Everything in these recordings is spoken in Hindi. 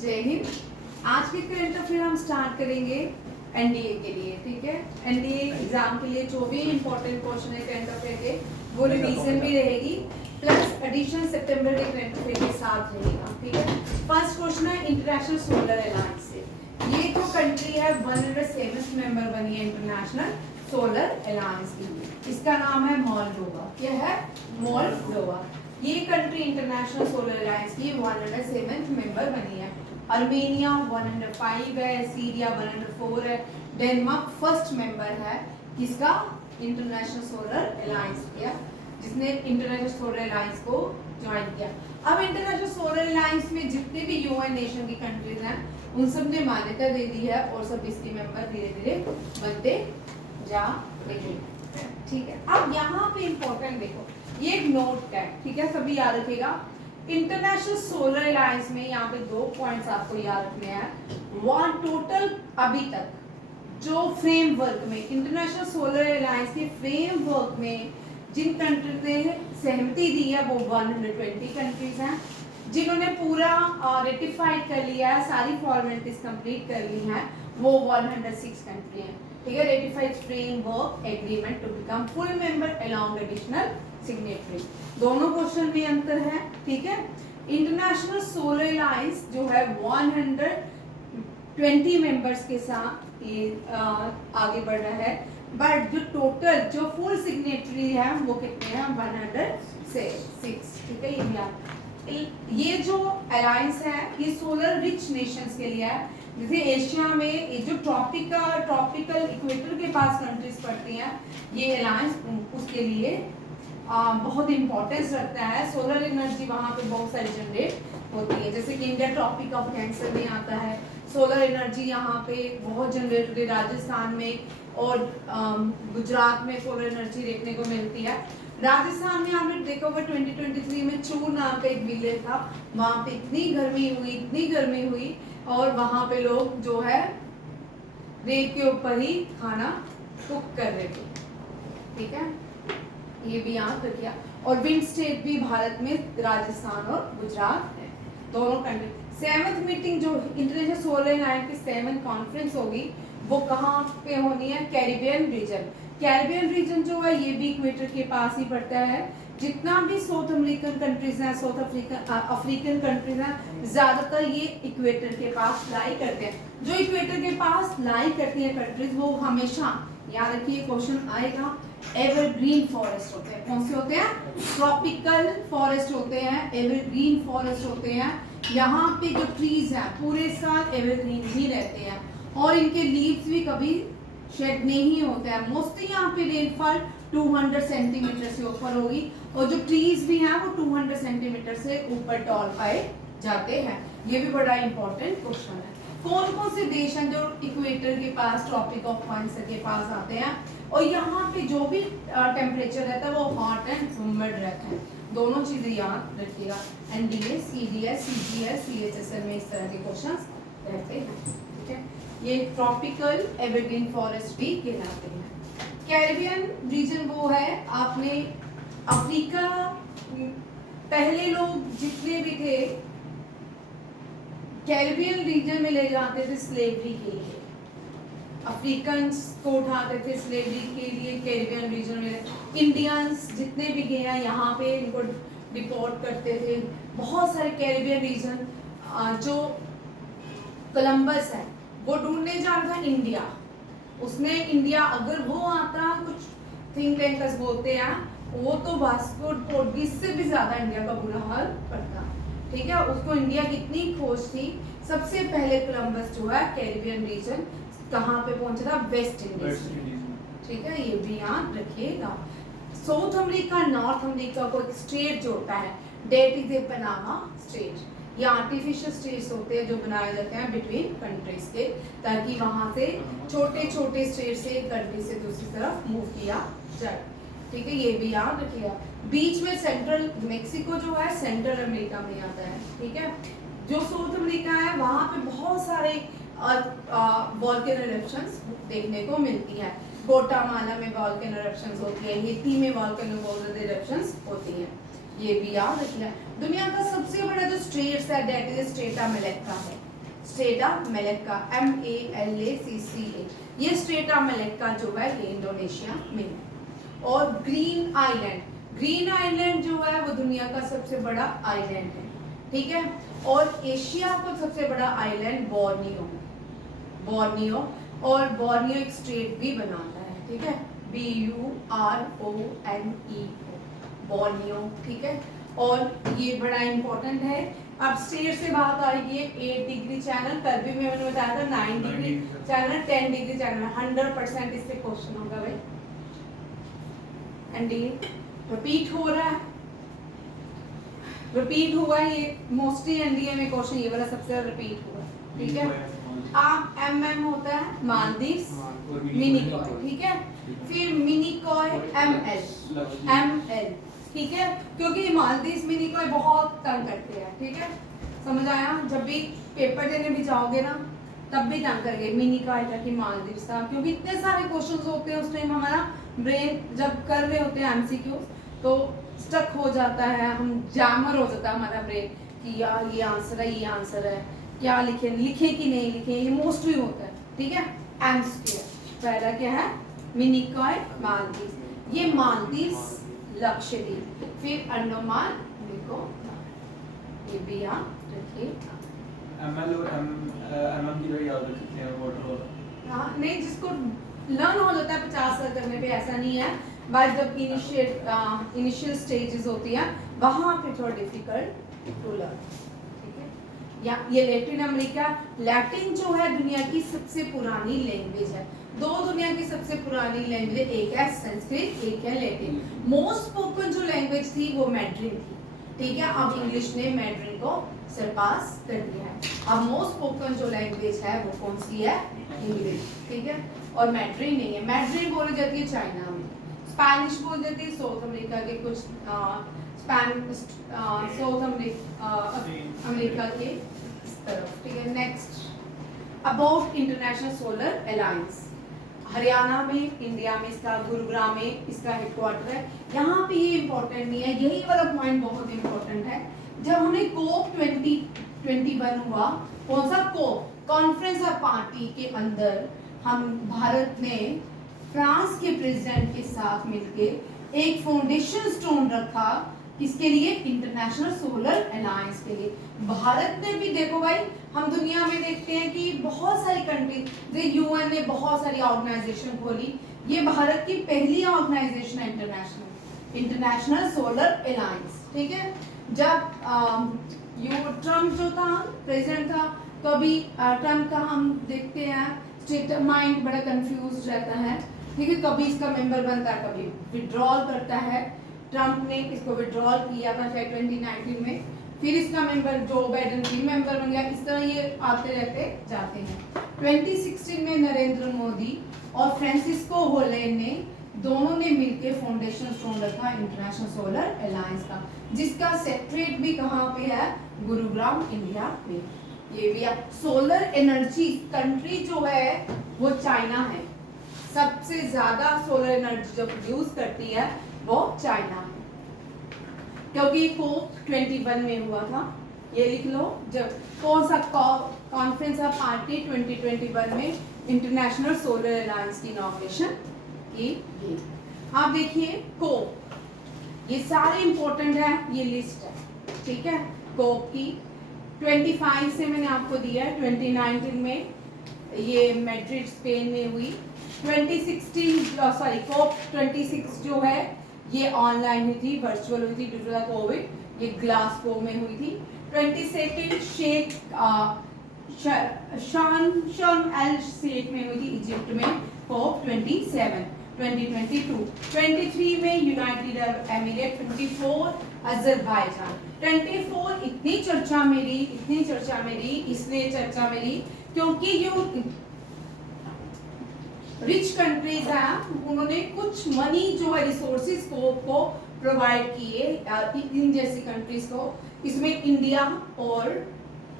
जय हिंद। आज के करंट अफेयर हम स्टार्ट करेंगे एनडीए के लिए। ठीक है, एनडीए एग्जाम के लिए जो भी इंपॉर्टेंट क्वेश्चन है करंट अफेयर के वो रिवीजन भी रहेगी, प्लस एडिशन सितंबर के करंट अफेयर के साथ रहेगा। ठीक है, फर्स्ट क्वेश्चन है इंटरनेशनल सोलर अलायंस से। ये जो कंट्री है 107th मेंबर बनी है इंटरनेशनल सोलर अलायंस की। इसका नाम है मोल्डोवा। क्या है? मोल्डोवा। ये कंट्री इंटरनेशनल सोलर अलायंस की 107th मेंबर बनी है। अर्मेनिया 105 है, सीरिया 104 है, डेनमार्क फर्स्ट मेंबर है किसका? इंटरनेशनल सोलर अलायंस किया, जिसने इंटरनेशनल सोलर अलायंस को ज्वाइन किया। अब इंटरनेशनल सोलर अलायंस में जितने भी यूएन नेशन की कंट्रीज हैं उन सब ने मान्यता दे दी है और सब इसके मेंबर धीरे धीरे बनते जा रहे हैं। ठीक है, अब यहाँ पे इंपॉर्टेंट देखो, ये एक नोट है। ठीक है, सभी याद रखिएगा। इंटरनेशनल सोलर अलायंस में यहाँ पे 2 पॉइंट्स आपको याद रखने हैं। वन टोटल अभी तक जो फ्रेमवर्क में इंटरनेशनल सोलर अलायंस के फ्रेमवर्क में जिन कंट्रीज ने सहमति दी है वो 120 कंट्रीज हैं, जिन्होंने पूरा रेटिफाइड कर लिया है, सारी फॉर्मेलिटीज कंप्लीट कर ली हैं, वो 106 कंट्री हैं। ठीक है, ratified framework agreement to become full member along additional signatory. दोनों क्वेश्चन में अंतर है। ठीक है, इंटरनेशनल सोलर अलायंस जो है 120 मेंबर्स के साथ ये आगे बढ़ रहा है, बट जो टोटल जो फुल सिग्नेटरी है वो कितने हैं? 106। ठीक है, ये जो अलायंस है ये सोलर रिच नेशंस के लिए है। जैसे एशिया में ये जो ट्रॉपिकल इक्वेटर के पास कंट्रीज पड़ती हैं, ये अलायंस उसके लिए बहुत इंपॉर्टेंस रखता है। सोलर एनर्जी वहाँ पे बहुत सारी जनरेट होती है, जैसे कि इंडिया ट्रॉपिक ऑफ कैंसर में आता है। सोलर एनर्जी यहाँ पे बहुत जनरेट होती है राजस्थान में, और गुजरात में सोलर एनर्जी देखने को मिलती है। राजस्थान में आपने देखा होगा 2023 में चूर नाम का एक विलेज था, वहाँ पे इतनी गर्मी हुई और वहाँ पे लोग जो है रेत के ऊपर ही खाना कुक कर रहे थे। ठीक है, ये भी याद रखिए। और विंड स्टेट भी भारत में राजस्थान और गुजरात है, दोनों कंट्री। 7th मीटिंग जो इंटरनेशनल सोलर अलायंस की 7th कॉन्फ्रेंस होगी वो कहाँ पे होनी है? Caribbean reason. कैरिबियन रीजन जो है ये भी इक्वेटर के पास ही पड़ता है। जितना भी साउथ अमेरिकन कंट्रीज हैं, साउथ अफ्रीकन कंट्रीज हैं, ज्यादातर ये इक्वेटर के पास लाई करते हैं। जो इक्वेटर के पास लाई करती है कंट्रीज वो हमेशा याद रखिए, क्वेश्चन आएगा, एवरग्रीन फॉरेस्ट होते हैं। कौन से होते हैं? ट्रॉपिकल फॉरेस्ट होते हैं, एवरग्रीन फॉरेस्ट होते हैं। यहाँ पे जो ट्रीज हैं पूरे साल एवरग्रीन ही रहते हैं और इनके लीव्स भी कभी शेड नहीं होते हैं। मोस्टली यहाँ पे रेनफॉल 200 सेंटीमीटर से ऊपर होगी और जो ट्रीज भी हैं वो 200 सेंटीमीटर से ऊपर टॉल पाए जाते हैं। ये भी बड़ा इंपॉर्टेंट क्वेश्चन है। कौन कौन से देश हैं जो इक्वेटर के पास, ट्रॉपिक ऑफ कैंसर के पास आते हैं और यहाँ पे जो भी टेम्परेचर रहता है वो हॉट एंड ह्यूमिड रहता है। दोनों चीजें याद रखिएगा। एनडीए, सीडीएस, सीजीएस, सीएचएसएल में इस तरह के क्वेश्चंस रहते हैं। ठीक है, ये ट्रॉपिकल एवरग्रीन फॉरेस्ट भी कहलाते हैं। कैरिबियन रीजन वो है, आपने अफ्रीका, पहले लोग जितने भी थे कैरिबियन रीजन में ले जाते थे स्लेवरी के लिए, अफ्रीकन्स को उठाते थे स्लेवरी के लिए कैरिबियन रीजन में। इंडियंस जितने भी गए हैं यहाँ पे इनको डिपोर्ट करते थे। बहुत सारे कैरिबियन रीजन जो कोलंबस है वो ढूंढने जा रहा था इंडिया, उसने इंडिया अगर वो आता, कुछ थिंक टैंकर्स बोलते हैं वो तो वास्को पोर्टुगीज से भी ज्यादा इंडिया का बुरा हाल पड़ता। ठीक है, उसको इंडिया की इतनी खोज थी। सबसे पहले कोलंबस जो है कैरिबियन रीजन कहाँ पे पहुंचा था? West Indies. ठीक है, ये भी याद रखिएगा। साउथ अमेरिका, नॉर्थ अमेरिका को एक स्टेट जोड़ता है, that is a Panama state. ये आर्टिफिशियल स्टेट्स होते हैं जो बनाए जाते हैं बिटवीन कंट्रीज के, ताकि वहां से छोटे छोटे स्टेट से एक कंट्री से दूसरी तरफ मूव किया जाए। ठीक है, ये भी याद रखिएगा। बीच में सेंट्रल मेक्सिको जो है सेंट्रल अमेरिका में आता है। ठीक है, जो साउथ अमेरिका है वहां पे बहुत सारे वॉल्केनो इरप्शंस देखने को मिलती है। ग्वाटेमाला में वॉल्केनो इरप्शंस होती है, हैती में वॉल्केनो इरप्शंस होती है। ये भी याद रखिए। दुनिया का सबसे बड़ा जो स्टेट्स है दैट इज स्टेटा मेलेक्का है, स्टेटा मेलेक्का, MALACCA। ये स्टेटा मेलेक्का जो है ये इंडोनेशिया में है। और ग्रीन आइलैंड जो है वो दुनिया का सबसे बड़ा आइलैंड है, ठीक है। और एशिया का सबसे बड़ा आइलैंड बोर्नियो, और बोर्नियो एक स्टेट भी बनाता है, ठीक है, BURONEO, बोर्नियो, ठीक है। और ये बड़ा इंपॉर्टेंट है। अब स्टेट से बात आएगी 8 डिग्री चैनल, कल भी मैंने बताया था 9 डिग्री चैनल, 10 डिग्री चैनल, 100% इससे क्वेश्चन होगा भाई। एंड रिपीट हो रहा है, रिपीट हुआ ये मोस्टली एनडीए में क्वेश्चन ये वाला सबसे ज्यादा रिपीट हुआ, ठीक है। आप MM होता है मालदीव मिनिकॉय, ठीक है। फिर मिनिकॉय ML, ठीक है, क्योंकि मालदीव मिनिकॉय बहुत तंग करते हैं, ठीक है, समझ आया। जब भी पेपर देने भी जाओगे ना तब भी तंग करेंगे मिनिकॉय था कि मालदीव था, क्योंकि इतने सारे क्वेश्चंस होते हैं उस टाइम हमारा ब्रेन जब कर रहे होते हैं MCQ तो स्टक हो जाता है, हम जैमर हो जाता है हमारा ब्रेन कि यार ये आंसर है, ये आंसर है, क्या लिखे कि नहीं लिखे, ये मोस्टली होता है, ठीक है। MCQ पहला क्या है मिनिकॉय मालदीव, ये मालदीव लक्षद्वीप, फिर अंडमान निकोबार, ये भी याद रखिए। ML और MM की याद रखते हैं वाटर। हाँ नहीं, जिसको लर्न हो जाता है 50 करने पे, ऐसा नहीं है, बट जब इनिशियल स्टेजेस होती है वहाँ पे थोड़ा डिफिकल्ट टू लर्न, ठीक है। या ये लैटिन अमेरिका, लैटिन जो है दुनिया की सबसे पुरानी लैंग्वेज है। दो दुनिया की सबसे पुरानी लैंग्वेज, एक है संस्कृत, एक है लैटिन। मोस्ट स्पोकन जो लैंग्वेज थी वो मैड्रिन थी, ठीक है। अब इंग्लिश ने मैड्रिन को सरपास कर दिया है। अब मोस्ट स्पोकन जो लैंग्वेज है वो कौन सी है, इंग्लिश, ठीक है। और मैड्रिन नहीं है, मैड्रिन बोली जाती है चाइना में, स्पेनिश बोल जाती है साउथ अमेरिका के कुछ साउथ अमेरिका के तरफ, ठीक है। Next about international solar alliance, Haryana में, इंडिया में, इसका गुरुग्राम में इसका हेडक्वार्टर है। यहाँ पे ये इम्पोर्टेंट नहीं है, यही वाला पॉइंट बहुत इम्पोर्टेंट है। जब हमने COP 2021 हुआ, कौन सा COP, कॉन्फ्रेंस ऑफ पार्टी के अंदर हम भारत ने फ्रांस के प्रेसिडेंट के साथ मिलके एक फाउंडेशन स्टोन रखा, किसके लिए, इंटरनेशनल सोलर अलायंस के लिए। भारत ने भी, देखो भाई हम दुनिया में देखते हैं कि बहुत सारी कंट्री, UN ने बहुत सारी ऑर्गेनाइजेशन खोली, ये भारत की पहली ऑर्गेनाइजेशन है इंटरनेशनल सोलर अलायंस, ठीक है। जब ट्रम्प जो था प्रेसिडेंट था, कभी ट्रम्प का हम देखते हैं स्टेट माइंड बड़ा कंफ्यूज रहता है, ठीक है, कभी इसका मेंबर बनता है, कभी विड्रॉल करता है। ट्रम्प ने इसको विड्रॉल किया था शायद 2019 में, फिर इसका मेंबर जो बाइडेन भी मेंबर बन गया, इस तरह ये आते रहते जाते हैं। 2016 में नरेंद्र मोदी और फ्रांसिस्को होलैंड ने दोनों ने मिलकर फाउंडेशन स्टोन रखा इंटरनेशनल सोलर अलायंस का, जिसका सेक्रेटरी भी कहाँ पे है, गुरुग्राम, इंडिया में। ये भी सोलर एनर्जी कंट्री जो है वो चाइना है, सबसे ज्यादा सोलर एनर्जी जो प्रोड्यूस करती है वो चाइना है, क्योंकि COP 21 में हुआ था, ये लिख लो। जब कौन सा कॉन्फ्रेंस ऑफ पार्टी 2021 में इंटरनेशनल सोलर अलायंस की इनॉग्रेशन की गई। आप देखिए COP, ये सारे इंपॉर्टेंट है, ये लिस्ट है, ठीक है। COP की 25 से मैंने आपको दिया है, 2019 में ये मैड्रिड स्पेन में हुई, 2016 COP 26 जो है ये ऑनलाइन हुई थी, वर्चुअल हुई थी ड्यू टू द कोविड, ये ग्लासगो में हुई थी। 22 शेख शार्म एल शेख में हुई थी इजिप्ट में, COP 27 2022, 23 में यूनाइटेड अरब एमिरेट, 24 अजरबैजान। 24 इतनी चर्चा मेरी इसलिए चर्चा मेरी क्योंकि ये रिच कंट्रीज हैं, उन्होंने कुछ मनी जो है रिसोर्सेज को प्रोवाइड किए इन जैसी कंट्रीज को। इसमें इंडिया और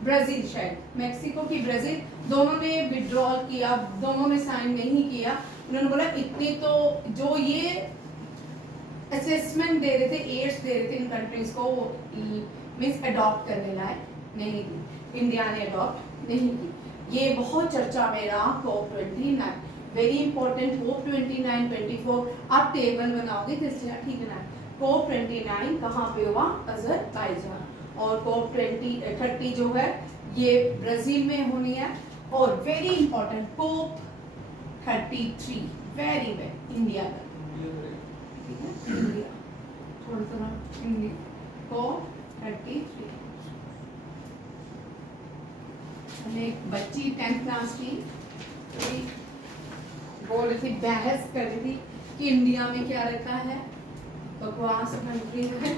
ब्राजील, शायद मेक्सिको की ब्राजील, दोनों ने विड्रॉल किया, दोनों ने साइन नहीं किया। उन्होंने बोला इतने तो जो ये असेसमेंट दे रहे थे, एड्स दे रहे थे इन कंट्रीज को, वो मीन्स अडॉप्ट करने लायक नहीं की, इंडिया ने अडॉप्ट नहीं की। ये बहुत चर्चा में रहा COP 29, वेरी इंपॉर्टेंट। COP 29, 24 आप टेबल बनाओगे तो ठीक है ना। COP 29 कहाँ पे हुआ? अजरबैजान। और COP 30 जो है ये ब्राजील में होनी है। और very important COP 33 very very India का, ठीक है, इंडिया थोड़ा सा इंडिया COP 33। एक बच्ची 10th क्लास की बोल रही थी, बहस कर रही थी कि इंडिया में क्या रखा है, बकवास कंट्री है,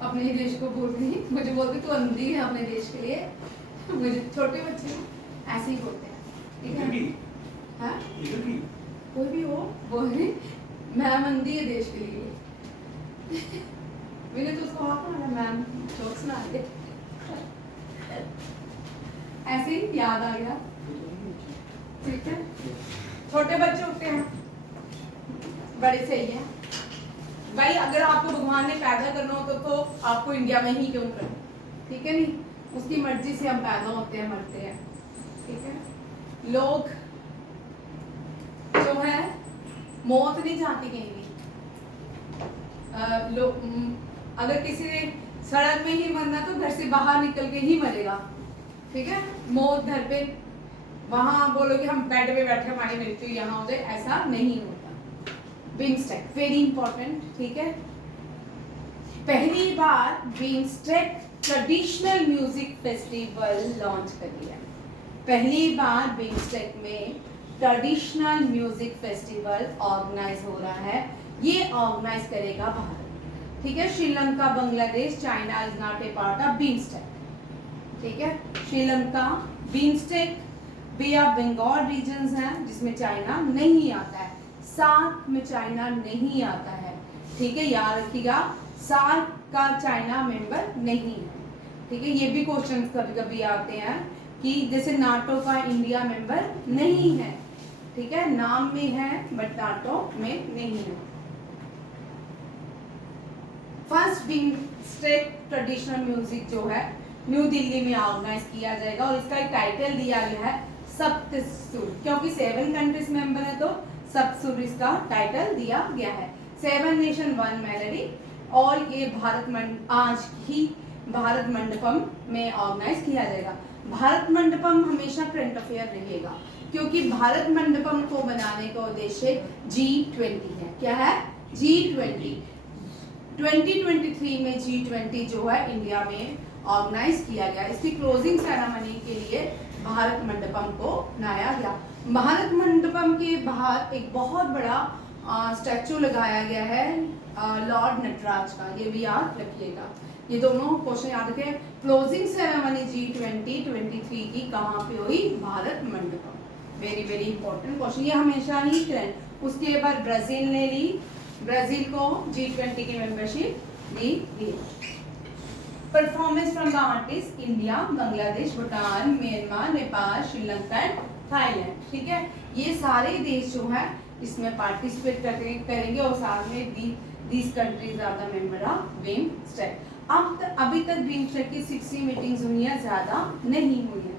अपने ही देश को बोल रही। मुझे बोलती तू अंधी है अपने देश के लिए। मुझे छोटे बच्चे ऐसे ही बोलते हैं, ठीक है? हाँ? कोई भी हो बोल रही मैम अंधी है देश के लिए। मैंने तो उसको हाथ मारा, मैम जोक सुना दे। ऐसे ही याद आ गया, ठीक है? छोटे बच्चे होते हैं, बड़े सही है भाई। अगर आपको भगवान ने पैदा करना हो तो आपको इंडिया में ही क्यों करना, ठीक है? नहीं, उसकी मर्जी से हम पैदा होते हैं, मरते हैं, ठीक है? लोग जो है मौत नहीं चाहती कहीं भी। अगर किसी ने सड़क में ही मरना तो घर से बाहर निकल के ही मरेगा, ठीक है? मौत घर पे, वहां बोलो कि हम बेड पे बैठे हमारी मृत्यु यहाँ हो जाए, ऐसा नहीं होता। बिमस्टेक वेरी इंपॉर्टेंट, ठीक है? पहली बार BIMSTEC traditional music festival launch कर दिया। पहली बार बिमस्टेक में ट्रेडिशनल म्यूजिक फेस्टिवल ऑर्गेनाइज हो रहा है। ये ऑर्गेनाइज करेगा भारत, ठीक है? Sri Lanka, Bangladesh, China is not a part of BIMSTEC, ठीक है? Sri Lanka, BIMSTEC, Bay of Bengal regions हैं जिसमें चाइना नहीं आता है, सार्क में चाइना नहीं आता है, ठीक है? याद रखिएगा, सार्क का चाइना मेंबर नहीं है, ठीक है? ये भी क्वेश्चन कभी कभी आते हैं कि जैसे नाटो का इंडिया मेंबर नहीं है, ठीक है? नाम में है बट नाटो में नहीं है। फर्स्ट बिमस्टेक ट्रेडिशनल म्यूजिक जो है न्यू दिल्ली में ऑर्गेनाइज किया जाएगा और इसका एक टाइटल दिया गया है सप्तसुर, क्योंकि 7 कंट्रीज मेंबर है तो सप्तसुर इसका टाइटल दिया गया है। 7 नेशन 1 मेलोडी। और ये आज ही भारत मंडपम में ऑर्गेनाइज किया जाएगा। भारत मंडपम हमेशा करंट अफेयर रहेगा क्योंकि भारत मंडपम को बनाने का उद्देश्य G20 है। क्या है? G20। 2023 में G20 जो है इंडिया में ऑर्गेनाइज किया गया। इसकी क्लोजिंग सेरेमनी के लिए भारत मंडपम को बनाया गया। भारत मंडपम के बाहर एक बहुत बड़ा स्टैचू लगाया गया है लॉर्ड नटराज का, ये भी याद रखिएगा। ये दोनों क्वेश्चन याद रखें। क्लोजिंग सेरेमनी G20 23 की कहाँ पे हुई? Bharat Mandapam. Very very important question, ये हमेशा ही ट्रेंड। उसके बाद ब्राजील ने ली, ब्राजील को G20 की मेंबरशिप दी गई। Performance from the artist India, Bangladesh, Bhutan, Myanmar, Nepal, Sri Lanka and Thailand, ठीक है? ये सारे देश जो है इसमें पार्टिसिपेट करेंगे और साथ में these countries are the member of BIMSTEC. अभी तक बिमस्टेक की 60 मीटिंग्स हुई है, ज्यादा नहीं हुई है।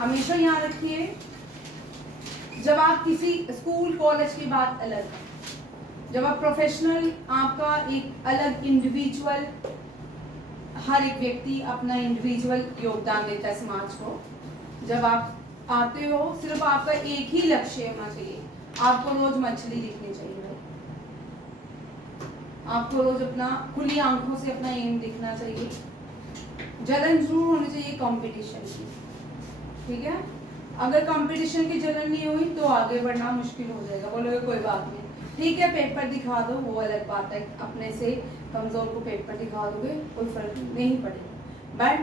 हमेशा याद रखिए, जब आप किसी स्कूल कॉलेज की बात अलग है, जब आप प्रोफेशनल, आपका एक अलग इंडिविजुअल, हर एक व्यक्ति अपना इंडिविजुअल योगदान देता है समाज को। जब आप आते हो सिर्फ आपका एक ही लक्ष्य होना चाहिए, आपको रोज मछली दिखनी चाहिए, आपको रोज अपना खुली आंखों से अपना एम दिखना चाहिए, जलन जरूर होनी चाहिए कंपटीशन की, ठीक है? अगर कंपटीशन की जलन नहीं हुई तो आगे बढ़ना मुश्किल हो जाएगा। बोलोगे कोई बात नहीं, ठीक है पेपर दिखा दो, वो अलग बात है, अपने से कमजोर को पेपर दिखा दोगे कोई फर्क नहीं पड़ेगा, बट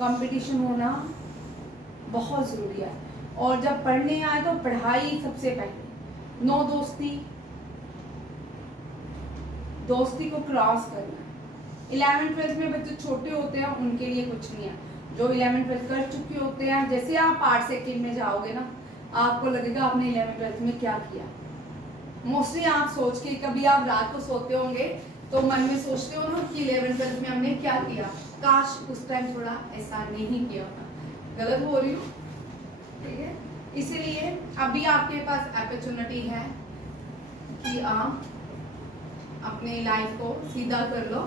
कंपटीशन होना बहुत ज़रूरी है। और जब पढ़ने आए तो पढ़ाई सबसे पहले, नो दोस्ती को क्रॉस करना है। 11th 12th में बच्चे छोटे होते हैं, उनके लिए कुछ नहीं है। जो 11th 12th कर चुके होते हैं, जैसे आप 8 सेकंड में जाओगे ना, आपको लगेगा आपने 11th 12th में क्या किया, मोस्टली आप सोच के कभी आप रात को सोते होंगे तो मन में सोचते हो ना कि 11th-12th में हमने क्या किया, काश उस टाइम थोड़ा ऐसा नहीं किया होता। गलत हो रही हूँ? ठीक है, इसीलिए अभी आपके पास अपॉर्चुनिटी है कि आप अपने लाइफ को सीधा कर लो।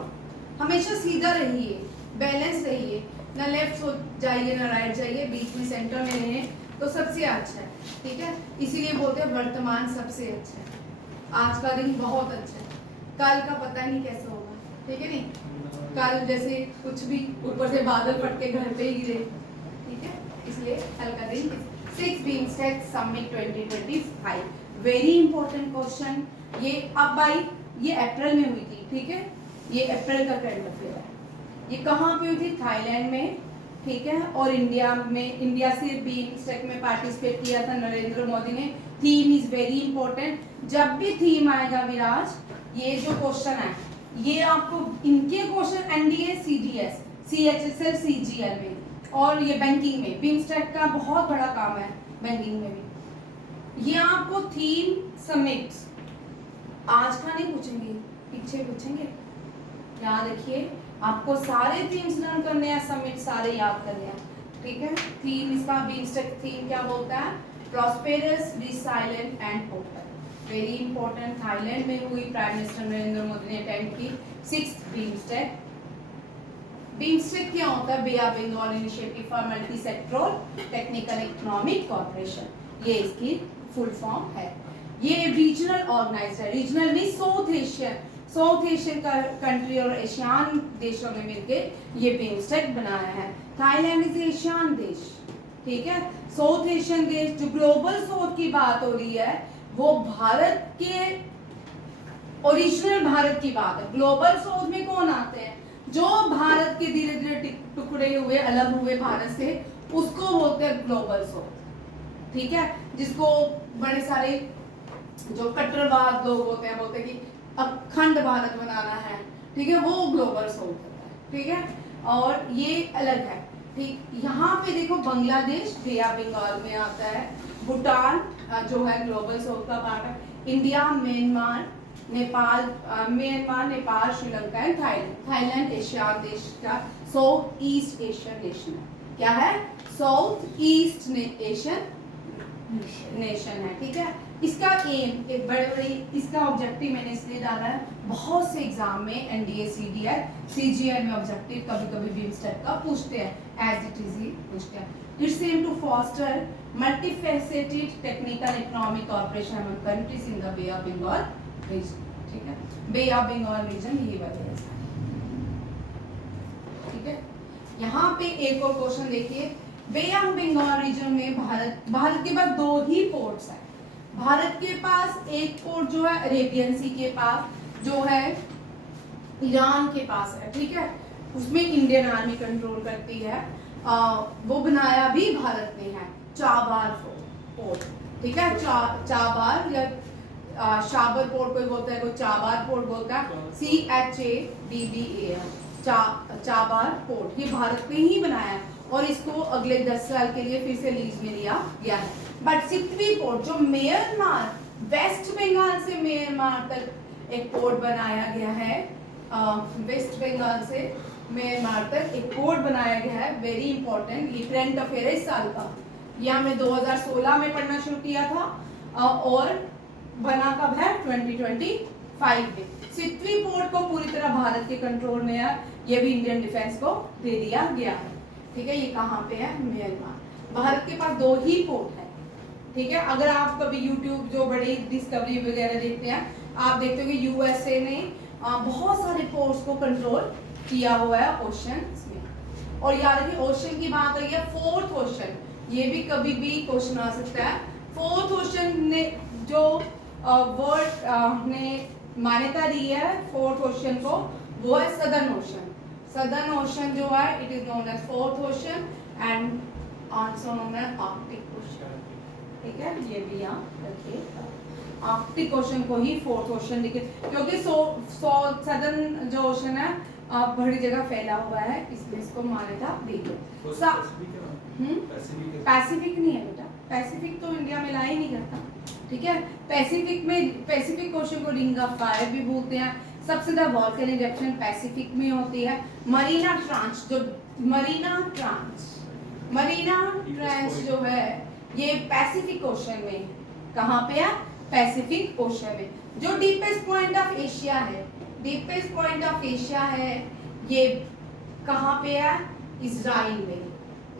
हमेशा सीधा रहिए, बैलेंस रहिए, ना लेफ्ट हो जाइए ना राइट जाइए, बीच में सेंटर में रहिए तो सबसे अच्छा है। ठीक है, इसीलिए बोलते हैं वर्तमान सबसे अच्छा है। आज का दिन बहुत अच्छा है, कल का पता नहीं कैसे होगा। ठीक है नहीं, कल जैसे कुछ भी ऊपर से बादल फट के घर पे ही गिरे। ठीक है, इसलिए कल का दिन 6 BIMSTEC Summit 2025 very important question. ये अब भाई ये अप्रैल में हुई थी। ठीक है, ये अप्रैल का करंट अफेयर है। ये कहाँ पे हुई थी? थाईलैंड में। ठीक है, और इंडिया से BIMSTEC में पार्टिसिपेट किया था नरेंद्र मोदी ने। Theme is very important. जब भी थीम आएगा विराज, ये जो क्वेश्चन है ये आपको इनके question NDA CGS CHSL CGL में और ये बैंकिंग में BIMSTEC का बहुत बड़ा काम है बैंकिंग में भी। ये आपको थीम समिट आज का नहीं पूछेंगे, पीछे पूछेंगे। याद रखिए, आपको सारे थीम्स लर्न करने हैं, समिट सारे याद करने हैं। ठीक है, थीम इसका BIMSTEC थीम क्या बोलता है? Prosperous, resilient and open. Very important. Thailand में हुई, प्राइम मिनिस्टर नरेंद्र मोदी ने अटेंड की 6th BIMSTEC। BIMSTEC क्या होता है? Bay of Bengal initiative for multi sectoral technical economic cooperation, ये इसकी फुल फॉर्म है। ये रीजनल ऑर्गेनाइज्ड है। रीजनल में साउथ एशियन कंट्री और एशियान देशों में मिलकर ये BIMSTEC बनाया है। थाईलैंड इज एशियान देश। ठीक है, साउथ एशियन देश। जो ग्लोबल साउथ की बात हो रही है वो भारत के ओरिजिनल भारत की बात है। ग्लोबल साउथ में कौन आते हैं? जो भारत के धीरे धीरे टुकड़े हुए, अलग हुए भारत से, उसको बोलते हैं ग्लोबल साउथ। ठीक है, जिसको बड़े सारे जो कट्टरवाद लोग होते हैं बोलते हैं कि अखंड भारत बनाना है। ठीक है, वो ग्लोबल साउथ होता है। ठीक है, और ये अलग है। ठीक, यहाँ पे देखो बांग्लादेश बे ऑफ बंगाल में आता है। भूटान जो है ग्लोबल साउथ का पार्ट है। India, Myanmar, Nepal, Sri Lanka and Thailand ASEAN देश का साउथ ईस्ट एशियन नेशन है। क्या है? साउथ ईस्ट एशियन नेशन है। ठीक है, इसका एम एक बड़े इसका ऑब्जेक्टिव मैंने इसलिए डाला है, बहुत से एग्जाम में NDA CGL में ऑब्जेक्टिव कभी कभी BIMSTEC का पूछते हैं, एज इट इज ही पूछते हैं। It's aim to foster multifaceted technical economic cooperation among countries in the Bay of Bengal region. ठीक है, बे ऑफ बंगाल रीजन ये वजह है। ठीक है, यहाँ पे एक और क्वेश्चन देखिए। बे ऑफ बंगाल रीजन में भारत के पास 2 ही पोर्ट्स हैं। भारत के पास एक पोर्ट जो है अरेबियन सी के पास, जो है ईरान के पास है। ठीक है, उसमें इंडियन आर्मी कंट्रोल करती है। वो बनाया भी भारत ने है, चाबार पोर्ट। ठीक है, चाबार या शाबर पोर्ट कोई बोलता है, कोई चाबार पोर्ट बोलता है। CHABBAR चाबार पोर्ट, ये भारत ने ही बनाया है और इसको अगले 10 साल के लिए फिर से लीज में लिया गया है। बट सितवी पोर्ट जो म्यांमार, वेस्ट बंगाल से म्यांमार तक एक पोर्ट बनाया गया है, वेस्ट बंगाल से म्यांमार तक एक पोर्ट बनाया गया है। वेरी इंपॉर्टेंट, ये करंट अफेयर है इस साल का। यह हमने 2016 में पढ़ना शुरू किया था और बना कब है? 2025 में। सितवी पोर्ट को पूरी तरह भारत के कंट्रोल में है, ये भी इंडियन डिफेंस को दे दिया गया है। ठीक है, ये कहाँ पे है? म्यांमार। भारत के पास 2 ही पोर्ट है। ठीक है, अगर आप कभी YouTube जो बड़ी डिस्कवरी वगैरह देखते हैं, आप देखते हो कि USA ने बहुत सारे पोर्ट्स को कंट्रोल किया हुआ है ओशन में। और याद रखिए, ओशन की बात आई है, 4th ओशन, ये भी कभी भी क्वेश्चन आ सकता है। 4th ओशन ने जो वर्ल्ड ने मान्यता दी है 4th ओशन को, वो है सदर्न ओशन। सदर्न ओशन जो है it is known as 4th ocean and also known as Arctic Ocean. ठीक है, ये भी याद रखिए, आर्कटिक ओशन को ही 4th ओशन लिखे, क्योंकि सदर्न जो ओशन है बड़ी जगह फैला हुआ है, इसलिए इसको मान्यता दी गई। Pacific पैसिफिक नहीं है बेटा, पैसिफिक तो इंडिया में ला ही नहीं करता, ठीक है। पैसिफिक ओशन को रिंग ऑफ फायर भी बोलते हैं। सबसे ज्यादा वॉल्केनिक इरप्शन पैसिफिक में होती है। मरीना ट्रांच जो है ये पैसिफिक ओशन में, कहाँ पे है? पैसिफिक ओशन में। जो डीपेस्ट पॉइंट ऑफ एशिया है ये कहाँ पे है? इजराइल में,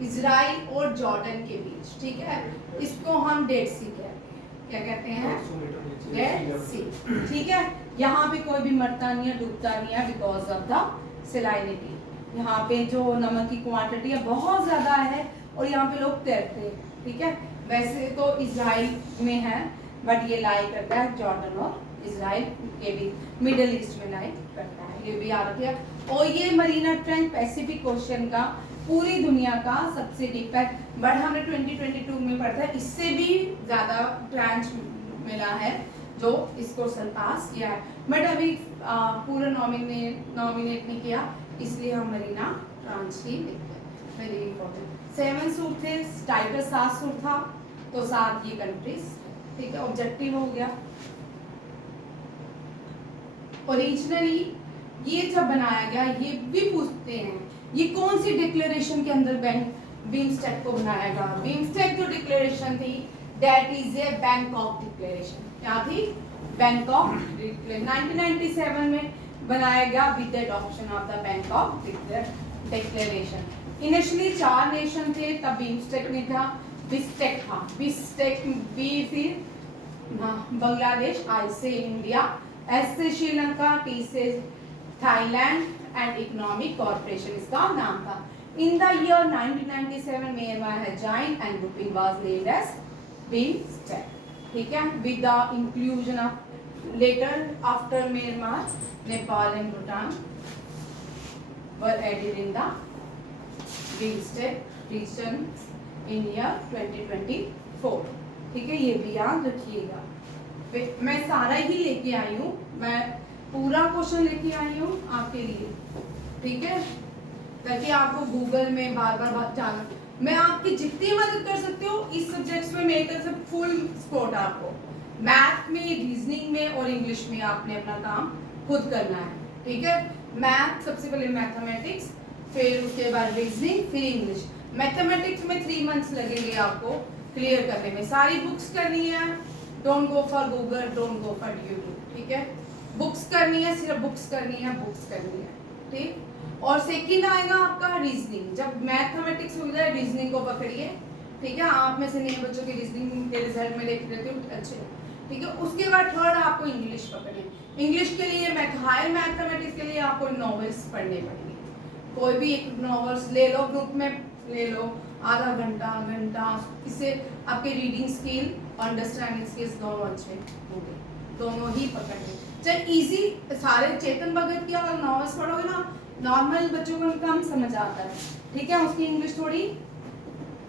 इजराइल और जॉर्डन के बीच, ठीक है। इसको हम डेड सी कहते हैं। क्या कहते हैं? डेड सी, ठीक है। यहाँ पे कोई भी मरता नहीं है, डूबता नहीं है बिकॉज ऑफ द सलाइनिटी। यहाँ पे जो नमक की क्वांटिटी है बहुत ज्यादा है और यहाँ पे लोग तैरते हैं, ठीक है। वैसे तो इजराइल में है बट ये लाई करता है जॉर्डन और इजराइल के भी, मिडिल ईस्ट में लाई करता है, ये भी याद रखिए। और ये मरीना ट्रेंच पैसिफिक ओशन का पूरी दुनिया का सबसे डीप है, बट हमने 2022 में पढ़ा था इससे भी ज्यादा ट्रेंच मिला है जो इसको सरपास किया है, बट अभी पूरा नॉमिनेट नहीं किया, इसलिए हम मरीना ट्रेंच ही लिखते हैं। Very important. 7 सूट थे, टाइटल 7 सूट था, तो 7 ये कंट्रीज, ठीक है। ऑब्जेक्टिव हो गया। ओरिजिनली ये जब बनाया गया, ये भी पूछते हैं ये कौन सी डिक्लेरेशन के अंदर बीमस्टेक को बनाया गया। बीमस्टेक जो डिक्लेरेशन थी that is a Bangkok declaration. क्या थी? बैंकॉक 1997 में बनाया गया with the adoption of the Bangkok declaration. Initially 4 nation थे, तब बीमस्टेक नहीं था, बिस्टेक था। बिस्टेक बी फिर बांग्लादेश, आई से इंडिया, एस से श्रीलंका, टी से थाईलैंड एंड इकोनॉमिक कॉर्पोरेशन इसका नाम था। In the year 1997 Myanmar has joined and grouping was named as BIMSTEC, ठीक है। With the inclusion of later after Myanmar, Nepal and Bhutan were added in the BIMSTEC region in year 2024, ठीक है। ये भी याद रखिएगा। मैं सारा ही लेके आई हूँ, मैं पूरा क्वेश्चन लेके आई हूँ आपके लिए, ठीक है, ताकि आपको गूगल में बार बार जाना। मैं आपकी जितनी मदद कर सकती हूँ इस सब्जेक्ट्स में मेरी तरफ से फुल सपोर्ट आपको। मैथ में, रीजनिंग में और इंग्लिश में आपने अपना काम खुद करना है, ठीक है। मैथ सबसे पहले मैथमेटिक्स, फिर उसके बाद रीजनिंग, फिर इंग्लिश। मैथमेटिक्स में 3 मंथ्स लगेंगे आपको क्लियर करने में। सारी बुक्स करनी है, don't go for Google, don't go for YouTube, ठीक है। बुक्स करनी है, सिर्फ बुक्स करनी है, ठीक। और सेकंड आएगा आपका रीजनिंग। जब मैथमेटिक्स हो जाए रीजनिंग को पकड़िए, ठीक है। आप में से नए बच्चों के रीजनिंग के रिजल्ट में देख लेते हो अच्छे, ठीक है। उसके बाद थर्ड आपको इंग्लिश पकड़े। इंग्लिश के लिए हायर मैथमेटिक्स के लिए आपको नॉवेल्स पढ़ने पड़ेंगे। कोई भी एक नॉवेल्स ले लो, ग्रुप में ले लो, आधा घंटा, इससे आपके रीडिंग स्किल, अंडरस्टैंडिंग स्किल्स दोनों अच्छे होंगे, दोनों ही पकड़े। चाहे इजी सारे चेतन भगत की अगर नॉवेल्स पढ़ोगे ना, नॉर्मल बच्चों को कम समझ आता है, ठीक है। उसकी इंग्लिश थोड़ी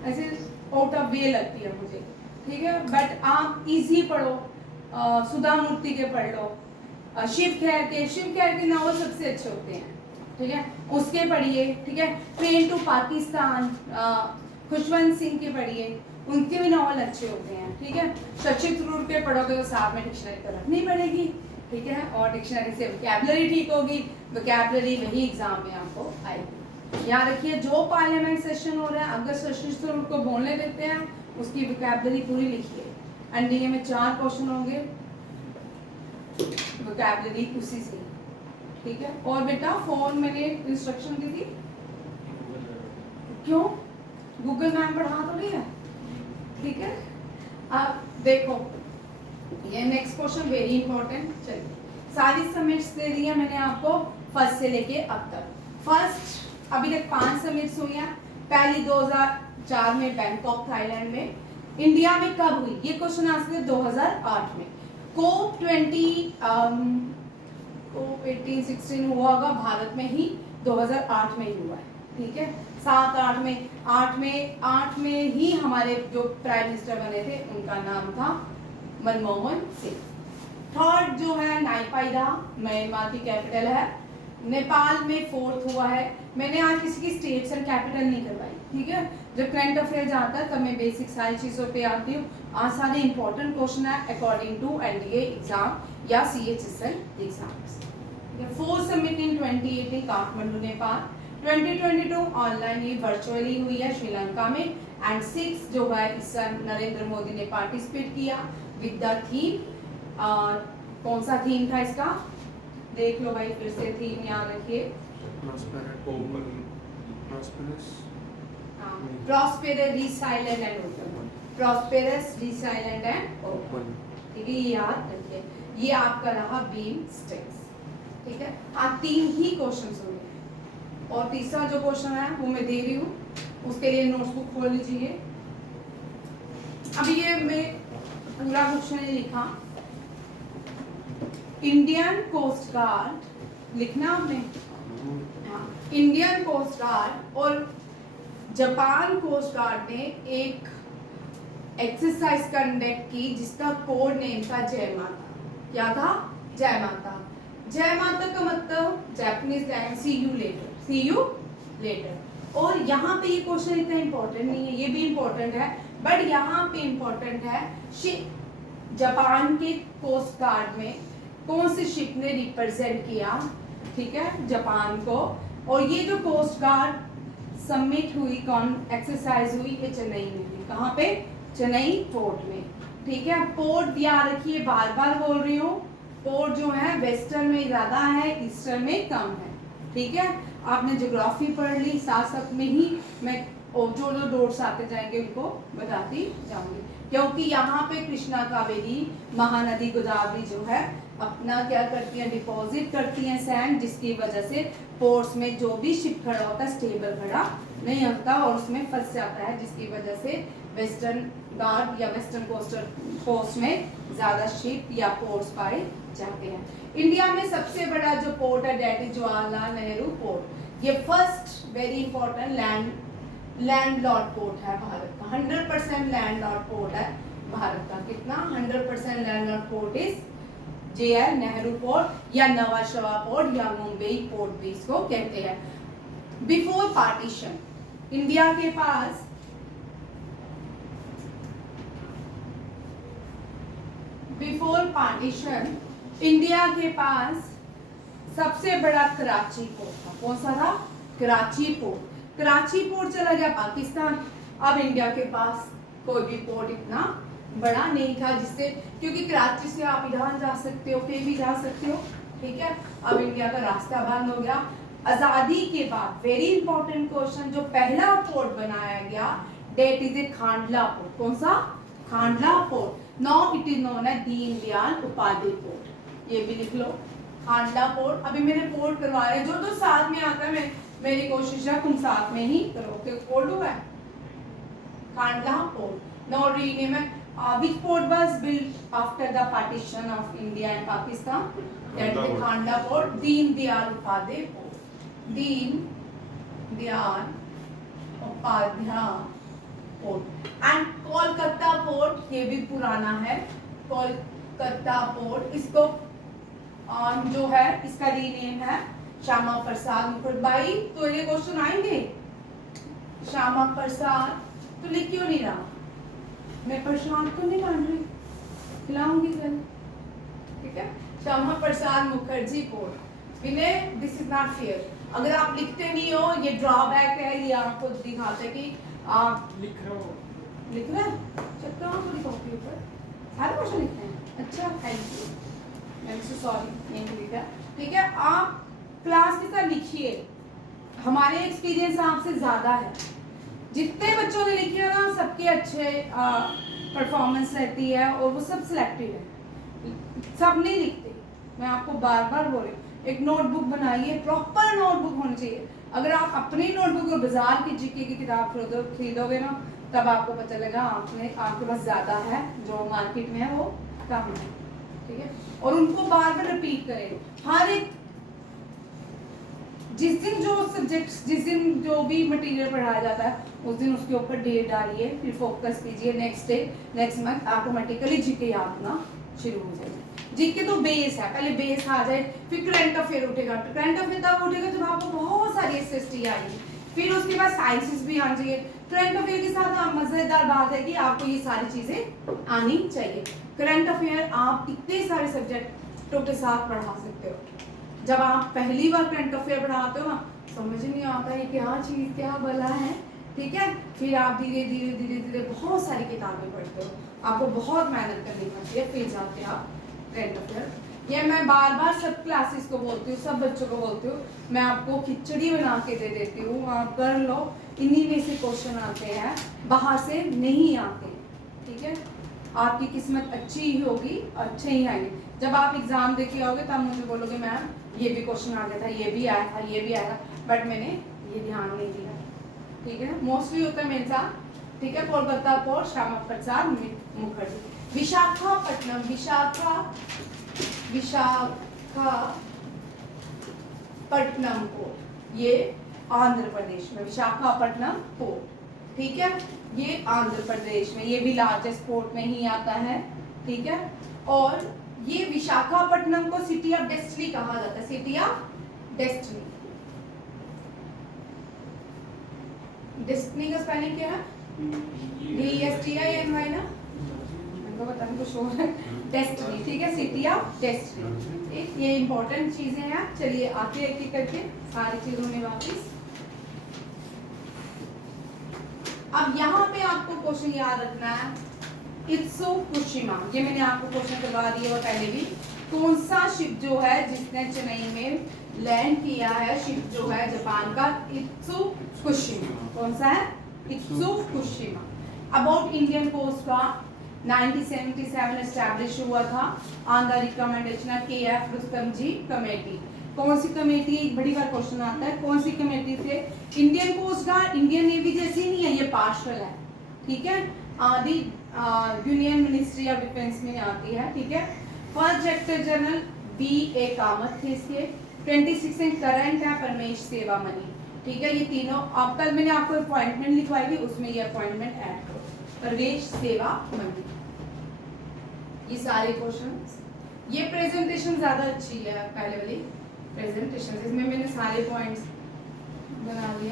ऐसे आउट ऑफ वे लगती है मुझे, ठीक है। बट आप इजी पढ़ो, सुधा मूर्ति के पढ़ लो, शिव खैर के नॉवल सबसे अच्छे होते हैं, ठीक है, उसके पढ़िए, ठीक है। ट्रेन टू पाकिस्तान, खुशवंत सिंह के पढ़िए, उनके भी नॉवल अच्छे होते हैं, ठीक है। शशि थरूर के पढ़ोगे तो साथ में डिक्शनरी तो रखनी पड़ेगी, ठीक है। और डिक्शनरी से वोकैबुलरी ठीक होगी, वोकैबुलरी वही एग्जाम में आपको आएगी। याद रखिए जो पार्लियामेंट सेशन हो रहा है, अगर शशि थरूर को बोलने देते हैं उसकी वोकैबुलरी पूरी लिखिए। एनडीए में 4 क्वेश्चन होंगे वोकैबुलरी उसी से, ठीक है। और बेटा फोन मैंने इंस्ट्रक्शन दी थी, क्यों? गूगल मैप बढ़ा तो नहीं है, ठीक है। अब देखो ये नेक्स्ट क्वेश्चन वेरी इंपॉर्टेंट। चलिए सारी समिट्स दे दी है मैंने आपको फर्स्ट से लेके अब तक। फर्स्ट अभी तक 5 समिट्स हुई हैं। पहली 2004 में बैंकॉक थाईलैंड में। इंडिया में कब हुई? ये क्वेश्चन आ सकते 2008 में। कोप 18-16 हुआ होगा भारत में ही, 2008 में ही हुआ है, ठीक है। 8 में ही हमारे जो प्राइम मिनिस्टर बने थे उनका नाम था मनमोहन सिंह। थर्ड जो है नाइपाइडा, म्यांमार की कैपिटल है। नेपाल में 4th हुआ है। मैंने आज किसी की स्टेट्स एंड कैपिटल नहीं करवाई, ठीक है। जब करंट अफेयर आता है तब मैं बेसिक सारी चीज़ों पे आती हूँ। आज सारे इंपॉर्टेंट क्वेश्चन है अकॉर्डिंग टू एनडीए एग्जाम या CHSL exams. 4 summit in 2018 Kathmandu Nepal, 2022 online ये वर्चुअली हुई है श्रीलंका में, एंड 6 जो है इस साल नरेंद्र मोदी ने पार्टिसिपेट किया विद द थीम, कौन सा थीम था इसका देख लो भाई, फिर से थीम याद रखिए, prosperous, resilient and open, prosperous, resilient and open, ठीक है, ये याद रखिए। ये आपका रहा बीम स्टिक्स, ठीक है। आज 3 ही क्वेश्चन होंगे और तीसरा जो क्वेश्चन है वो मैं दे रही हूँ, उसके लिए नोटबुक खोल लीजिए। अभी ये मैं पूरा क्वेश्चन लिखा, इंडियन कोस्ट गार्ड लिखना आपने, हाँ, इंडियन कोस्ट गार्ड और जापान कोस्ट गार्ड ने एक एक्सरसाइज कंडक्ट की जिसका कोड नेम था जय माता। क्या था? जय माता। जय माता का मतलब Japanese language see you later, see you later. और यहाँ पे ये क्वेश्चन इतना इंपॉर्टेंट नहीं है, ये भी इंपॉर्टेंट है, बट यहाँ पे इंपॉर्टेंट है जापान के कोस्ट गार्ड में कौन सी शिप ने रिप्रेजेंट किया, ठीक है, जापान को। और ये जो कोस्ट गार्ड सबमिट हुई, कौन एक्सरसाइज हुई, ये चेन्नई में हुई। कहाँ पे? चेन्नई पोर्ट में, ठीक है। पोर्ट याद रखिए, बार बार बोल रही हूँ, पोर्ट जो है वेस्टर्न में ज़्यादा है, ईस्टर्न में कम है, ठीक है। आपने ज्योग्राफी पढ़ ली, साथ साथ में ही मैं जो डोट्स आते जाएंगे उनको बताती जाऊंगी, क्योंकि यहाँ पे कृष्णा कावेरी महानदी गोदावरी जो है अपना क्या करती हैं, डिपॉजिट करती हैं सैंड, जिसकी वजह से पोर्ट्स में जो भी शिप खड़ा होता है स्टेबल खड़ा नहीं होता और उसमें फंस जाता है, जिसकी वजह से वेस्टर्न गार्ड या वेस्टर्न कोस्टल कोस्ट में ज़्यादा शिप या पोर्ट्स पाए जाते हैं। इंडिया में सबसे बड़ा जो पोर्ट है that is Jawaharlal Nehru port. ये first very important landlord port है भारत का, 100% लैंडलॉर्ड पोर्ट है भारत का। कितना? 100% landlord port is JR Nehru port या नवा शवा पोर्ट या मुंबई पोर्ट भी इसको कहते हैं। बिफोर पार्टीशन इंडिया के पास इंडिया के पास सबसे बड़ा कराची पोर्ट था। कौन सा था? कराची पोर्ट। कराची पोर्ट चला गया पाकिस्तान। अब इंडिया के पास कोई भी पोर्ट इतना बड़ा नहीं था, जिससे, क्योंकि कराची से आप ईरान जा सकते हो, कहीं भी जा सकते हो, ठीक है। अब इंडिया का रास्ता बंद हो गया। आजादी के बाद वेरी इंपॉर्टेंट क्वेश्चन, जो पहला पोर्ट बनाया गया that is a Kandla port. कौन सा? Kandla port. Now it is known as Deendayal Upadhyay port. ये भी लिख लो, खांडला पोर्ट। अभी मेरे पोर्ट करवा रहे हैं, जो साथ में आता है, मेरी कोशिश है तुम साथ में ही करो। पोर्ट हुआ है खांडला पोर्ट। नो रीनेम है। Which port was built after the partition of India and Pakistan? That is Khandla Port. Deen Dayal Upadhyay Port. Deen Dayal Upadhyay Port. And Kolkata Port, ये भी पुराना है, कोलकाता पोर्ट। इसको जो है इसका रीनेम है श्यामा प्रसाद मुखर्जी। भाई तो ये क्वेश्चन आएंगे, श्यामा प्रसाद तो लिख क्यों नहीं रहा? मैं प्रशांत को नहीं मान रही, खिलाऊंगी कल, ठीक है। Shyama Prasad Mukherjee port. Vinay, this is not fair. अगर आप लिखते नहीं हो, ये ड्रॉबैक है, ये आपको दिखाते कि आप लिख रहे हो। लिख रहे हैं? चेक करो पूरी कॉपी पर, सारे क्वेश्चन लिखते हैं। अच्छा, thank you, I am so sorry, नहीं लिखा, ठीक है। आप क्लास के साथ लिखिए, हमारे एक्सपीरियंस आपसे ज़्यादा है। जितने बच्चों ने लिखे ना, सबके अच्छे परफॉर्मेंस रहती है और वो सब सिलेक्टेड है, सब नहीं लिखते। मैं आपको बार बार बोल रही हूँ, एक नोटबुक बनाइए, प्रॉपर नोटबुक होनी चाहिए। अगर आप अपनी नोटबुक और बाजार की जीके की किताब खरीदोगे ना, तब आपको पता लगा आपके पास ज़्यादा है, जो मार्केट में है वो कम है, ठीक है। और उनको बार बार रिपीट करें। हर एक जिस दिन जो सब्जेक्ट्स, जिस दिन जो भी मटेरियल पढ़ाया जाता है, उस दिन उसके ऊपर डेट डालिए, फिर फोकस कीजिए। Next day, next month automatically GK याद होना शुरू हो जाएगा। जीके तो बेस है, पहले बेस आ जाए, फिर करंट अफेयर उठेगा। करंट अफेयर तब उठेगा जब आपको बहुत सारी एसएसटी आएगी, फिर उसके बाद साइंसेस भी आना चाहिए। करंट अफेयर के साथ मजेदार बात है कि आपको ये सारी चीजें आनी चाहिए। करंट अफेयर आप इतने सारे सब्जेक्टों के साथ पढ़ा सकते हो। जब आप पहली बार करंट अफेयर पढ़ाते हो ना, समझ नहीं आता ये क्या चीज क्या भला है, ठीक है। फिर आप धीरे धीरे धीरे धीरे बहुत सारी किताबें पढ़ते हो, आपको बहुत मेहनत करनी पड़ती है, फिर जाके आप करंट अफेयर। ये मैं बार बार सब क्लासेस को बोलती हूँ, सब बच्चों को बोलती हूँ, मैं आपको खिचड़ी बना के दे देती हूँ, आप कर लो। इन्हीं में से क्वेश्चन आते हैं, बाहर से नहीं आते, ठीक है। आपकी किस्मत अच्छी ही होगी, अच्छे ही आएंगे। जब आप एग्जाम देके आओगे तब मुझे बोलोगे मैम ये भी क्वेश्चन आ गया था, ये भी आया था, ये भी आया था, बट मैंने ये ध्यान नहीं दिया, ठीक है। मोस्टली होता है मेरे साथ, ठीक है। कोलकाता पोर्ट, श्यामा प्रसाद मुखर्जी। विशाखापट्टनम, विशाखापट्टनम पोर्ट, ये आंध्र प्रदेश में विशाखापट्टनम पोर्ट, ठीक है। ये आंध्र प्रदेश में, ये भी लार्जेस्ट पोर्ट में ही आता है, ठीक है। और ये विशाखापट्टनम को सिटी ऑफ डेस्टिनी कहा जाता है, सिटी ऑफ डेस्टिनी। डेस्टिनी का स्पेलिंग क्या है? DESTINY ना, इनको बताने को शोर है। डेस्टिनी, ठीक है, सिटी ऑफ डेस्टिनी, ठीक। ये इंपॉर्टेंट चीजें हैं। चलिए आते हैं एक करके सारी चीजों में वापस। अब यहाँ पे आपको क्वेश्चन याद रखना है, इत्सुकुशिमा, ये मैंने आपको क्वेश्चन करवा दिया और पहले भी। कौन सा शिप जो है जिसने चेन्नई में लैंड किया है, शिप जो है जापान का, इत्सुकुशिमा। कौन सा है? इत्सुकुशिमा। अबाउट इंडियन कोस्ट का 1977 एस्टैब्लिश हुआ था on the recommendation of KF Rustam ji committee. कौन सी कमेटी? एक बड़ी बार क्वेश्चन आता है, कौन सी कमेटी से? Indian Coast Guard Indian Navy जैसी नहीं है, ये पार्शल है, ठीक है। आदि यूनियन मिनिस्ट्री ऑफ डिफेंस में आती है, ठीक है। First director general BA Kamat थे इसके। 26 करंट है परमेश सेवा मनी, ठीक है। ये तीनों आप कल मैंने आपको अपॉइंटमेंट लिखवाई थी, उसमें ये अपॉइंटमेंट ऐड करो, परवेश सेवा मनी। ये सारे क्वेश्चंस, ये प्रेजेंटेशन ज्यादा अच्छी है पहले वाली प्रेजेंटेशन, इसमें मैंने सारे पॉइंट्स बना लिए।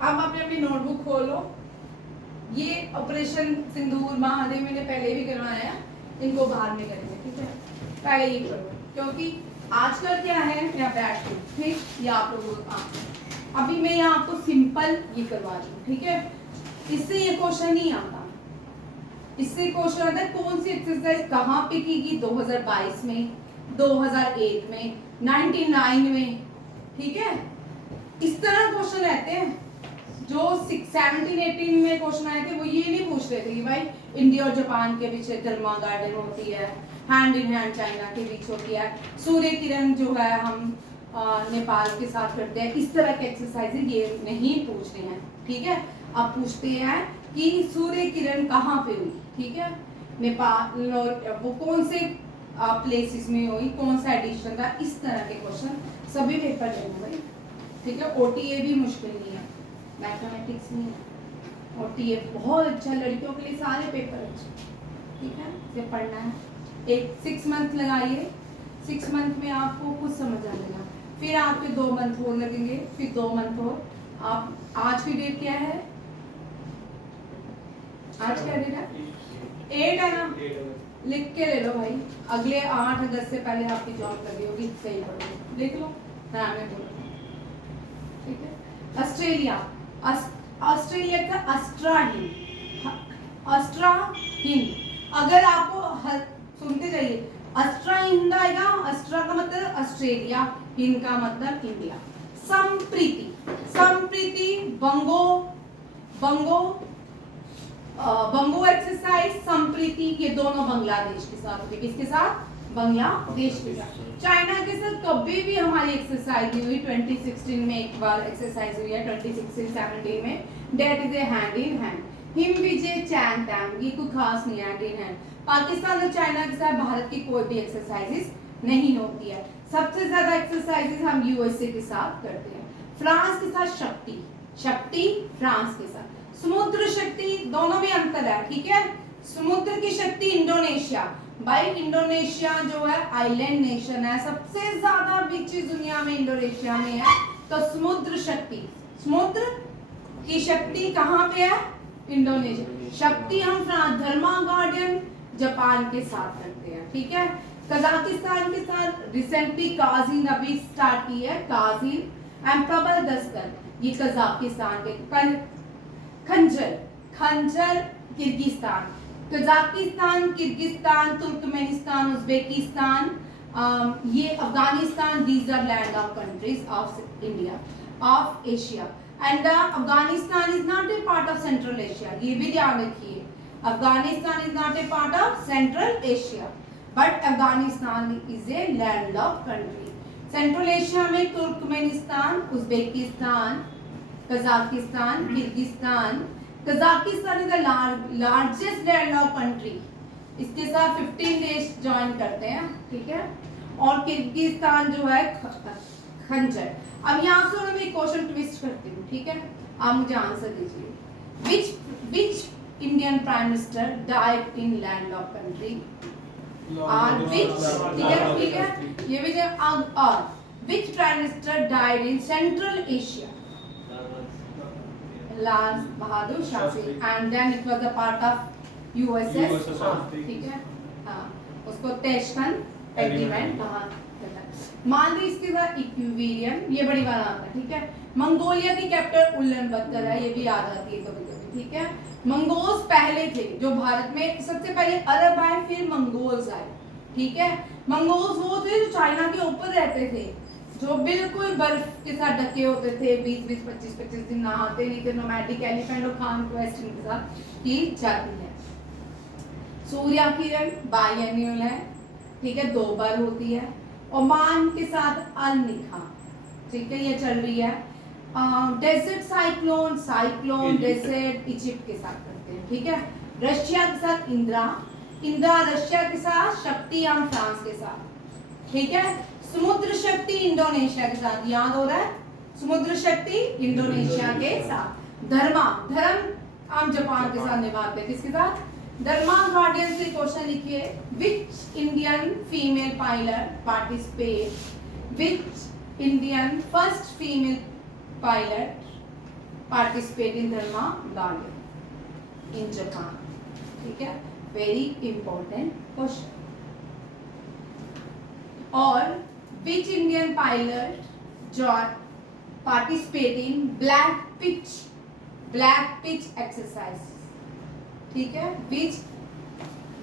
अब अपने अपनी नोटबुक खोलो। ये ऑपरेशन सिंदूर महादेव मैंने पहले भी करवाया है, इनको बाद में करेंगे, ठीक है। पहले ये करो, क्योंकि आजकल क्या है, यहाँ बैठ के, ठीक, ये आप लोगों का काम है। अभी मैं यहाँ आपको सिंपल ये करवा रही हूँ, ठीक है। इससे ये क्वेश्चन नहीं आता, इससे क्वेश्चन आता है कौन सी एक्सरसाइज कहाँ पे की गई, 2022 में, 2001 में, 99 में, ठीक है। इस तरह क्वेश्चन रहते हैं। जो 17-18 में क्वेश्चन आए थे वो ये नहीं पूछ रहे थे कि भाई इंडिया और जापान के बीच धर्मा गार्डन होती है, हैंड इन हैंड चाइना के बीच होती है, सूर्य किरण जो है हम नेपाल के साथ करते हैं। इस तरह के एक्सरसाइजेज ये नहीं पूछ रहे हैं, ठीक है। अब पूछते हैं कि सूर्य किरण कहाँ पे हुई, ठीक है। नेपाल, वो कौन से प्लेसेस में हुई, कौन सा एडिशन था, इस तरह के क्वेश्चन सभी पेपर लेंगे भाई, ठीक है। OTA भी मुश्किल नहीं है, मैथमेटिक्स नहीं है, OTA बहुत अच्छा, लड़कियों के लिए सारे पेपर अच्छे, ठीक है। इसे पढ़ना है, एक 6 मंथ लगाइए, 6 मंथ में आपको कुछ समझ आ जाएगा। फिर आपके 2 मंथ और लगेंगे, फिर 2 मंथ और। आप आज की डेट क्या है, आज क्या डेट है, 8 है ना, लिख के ले लो भाई। अगले 8 अगस्त से पहले आपकी जॉब लगी होगी, सही पढ़ो, लिख लो, मैं बोलो, ठीक है। ऑस्ट्रेलिया, ऑस्ट्रेलिया का अस्ट्रा हिंद। अगर आपको सुनते जाइए, अस्ट्रा हिंद आएगा, अस्ट्रा का मतलब ऑस्ट्रेलिया, हिंद का मतलब इंडिया। संप्रीति, संप्रीति बंगो एक्सरसाइज, संप्रीति, ये दोनों बांग्लादेश के साथ होती है। किसके साथ? बांग्लादेश के साथ। चाइना के साथ कभी भी हमारी एक्सरसाइज नहीं हुई। 2016 में एक बार एक्सरसाइज हुई है, 2016-17 में, that is a hand in hand. Him Vijay चैन टैंग, ये कोई खास नहीं, हैंड इन हैंड। पाकिस्तान और चाइना के साथ भारत की कोई भी एक्सरसाइजेस नहीं होती है। सबसे ज्यादा एक्सरसाइजेस हम USA के साथ करते हैं। फ्रांस के साथ शक्ति फ्रांस के साथ। समुद्र शक्ति, दोनों में अंतर है, ठीक है। समुद्र की शक्ति इंडोनेशिया, भाई इंडोनेशिया जो है आइलैंड नेशन है, सबसे ज्यादा बीचेस दुनिया में इंडोनेशिया में है। तो समुद्र शक्ति, समुद्र की शक्ति कहाँ पे है? इंडोनेशिया। शक्ति हम फ्रांस, धर्मा गार्डन जापान के साथ करते हैं, ठीक है। कजाकिस्तान के साथ रिसेंटली काजिन अभी स्टार्ट की है, काजिन एंड प्रबल दस्तर, ये कजाकिस्तान के। खंजर, खंजर Kyrgyzstan, Kazakhstan, Kyrgyzstan, Turkmenistan, Uzbekistan, ये Afghanistan, these are land of countries of India, of Asia. And Afghanistan is not a part of Central Asia, ये भी ध्यान रखिए। Afghanistan is not a part of Central Asia, but Afghanistan is a land of country. Central Asia में Turkmenistan, Uzbekistan, Kazakhstan, Kyrgyzstan. Kazakhstan is the largest land of country, इसके साथ 15 देश ज्वाइन करते हैं, ठीक है। और किर्गिस्तान जो है खंजर। अब यहाँ से मैं क्वेश्चन ट्विस्ट करती हूँ, ठीक है, आप मुझे आंसर दीजिए। Which Indian prime minister died in land of country? और विच, ठीक है, ये भी और which prime minister died in Central Asia? Lal Bahadur Shastri, and then it was a part of USS, ठीक है। हाँ, उसको तेशकन एग्रीमेंट कहा जाता है। मान ली इसके बाद इक्विलिब्रियम, ये बड़ी बात आता है, ठीक है। मंगोलिया की कैपिटल उलानबतर है, ये भी याद आती है कभी कभी, ठीक है। मंगोल्स पहले थे जो भारत में, सबसे पहले अरब आए, फिर मंगोल्स आए, ठीक है। मंगोल्स वो थे जो चाइना के ऊपर रहते थे, जो बिल्कुल बर्फ के साथ ढके होते थे, 20-20, 25-25 दिन नहाते नहीं थे। नोमैडिक एलिफेंट और खान क्वेस्ट इनके साथ की जाती है। सूर्य किरण बायएन्युअल है, ठीक है, 2 बार होती है। ओमान के साथ अल निखा, ठीक है, ये चल रही है। Desert cyclone, cyclone desert Egypt के साथ करते हैं, ठीक है। रशिया के साथ इंद्रा, इंद्रा रशिया के साथ, शक्ति हम फ्रांस के साथ, ठीक है। समुद्र शक्ति इंडोनेशिया के साथ, याद हो रहा है, समुद्र शक्ति इंडोनेशिया के साथ। धर्मा, धर्म हम जापान के साथ निभाते हैं, किसके साथ? धर्मा गार्डन से क्वेश्चन लिखिए। Which Indian female pilot participate, which Indian first female pilot participate in Dharma garden in Japan, ठीक है, वेरी इंपॉर्टेंट क्वेश्चन। और which Indian pilot participate in black pitch exercise, ठीक है। which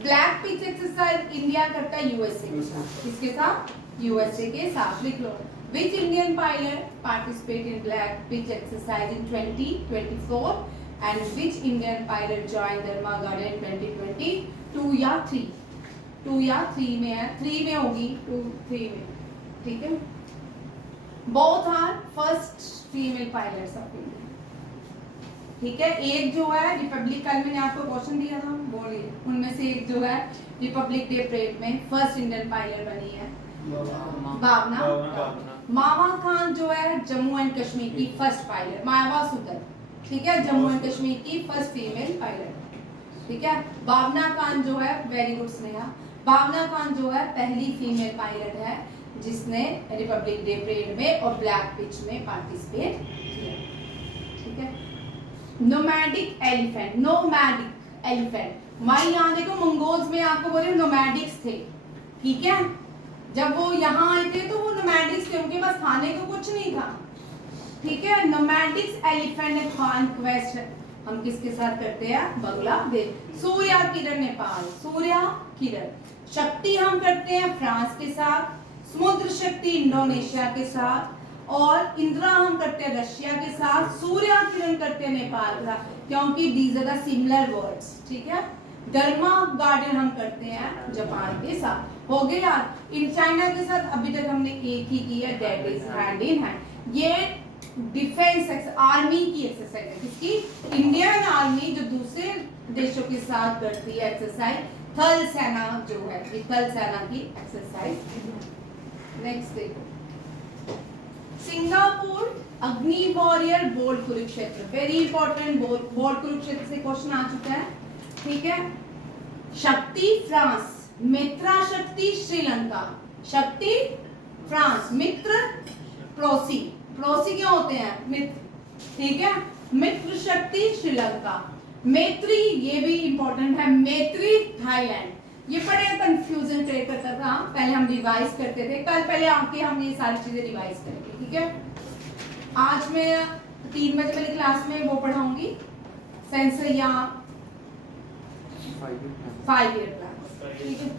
black pitch exercise India करता है यूएसए के साथ, किसके साथ? यूएसए के साथ, लिख लो। which Indian pilot participate in black pitch exercise in 2024 and which Indian pilot joined Dharma Garden 2020? 2 या 3? 2 या 3 में है, 3 में होगी, 2, 3 में, ठीक है। Both are first female pilots of India, ठीक है। एक जो है रिपब्लिक, कल मैंने आपको क्वेश्चन दिया था, बोलिए, उनमें से एक जो है रिपब्लिक डे परेड में फर्स्ट इंडियन पायलट बनी है भावना। मावा खान जो है जम्मू एंड कश्मीर की फर्स्ट पायलट, मावा सुदर, ठीक है, जम्मू एंड कश्मीर की फर्स्ट फीमेल पायलट, ठीक है। भावना खान जो है, वेरी गुड स्नेहा, भावना खान जो है पहली फीमेल पायलट है जिसने रिपब्लिक डे परेड में और ब्लैक पिच में पार्टिसिपेट किया, ठीक है। नोमैडिक एलिफेंट, नोमैडिक एलिफेंट, माई यहाँ देखो मंगोल्स में आपको बोले नोमैडिक्स थे, ठीक है। जब वो यहाँ आए थे तो वो नोमैडिक्स थे, उनके पास खाने को कुछ नहीं था, ठीक है। नोमैडिक्स एलिफेंट कॉन्क्वेस्ट हम किसके साथ करते हैं? बांग्लादेश। सूर्य किरण नेपाल, सूर्य किरण। शक्ति हम करते हैं फ्रांस के साथ, समुद्र शक्ति इंडोनेशिया के साथ, और इंद्रा हम करते हैं रशिया के साथ, सूर्य किरण करते हैं नेपाल के साथ, क्योंकि these are the similar words, ठीक है। धर्मा गार्डन हम करते हैं जापान के साथ। हो गया यार। इन चाइना के साथ अभी तक हमने एक ही की है, that is hand in hand. ये डिफेंस आर्मी की एक्सरसाइज है, किसकी? इंडियन आर्मी जो दूसरे देशों के साथ करती है एक्सरसाइज, थल सेना जो है, ये थल सेना की एक्सरसाइज। नेक्स्ट देखो, सिंगापुर अग्नि warrior board Kurukshetra, very important, board Kurukshetra से क्वेश्चन आ चुका है, ठीक है। शक्ति फ्रांस, मित्रा शक्ति श्रीलंका, शक्ति फ्रांस, मित्र पड़ोसी, पड़ोसी क्या होते हैं मित्र, ठीक है। मित्र शक्ति श्रीलंका, मैत्री ये भी इंपॉर्टेंट है, मैत्री थाईलैंड। ये बड़े कंफ्यूजन क्रिएट करता था, पहले हम रिवाइज करते थे, कल पहले आके हम ये सारी चीजें रिवाइज करेंगे, ठीक है। आज मैं 3 बजे वाली क्लास में वो पढ़ाऊंगी सेंसर या 5 ईयर क्लास, ठीक है,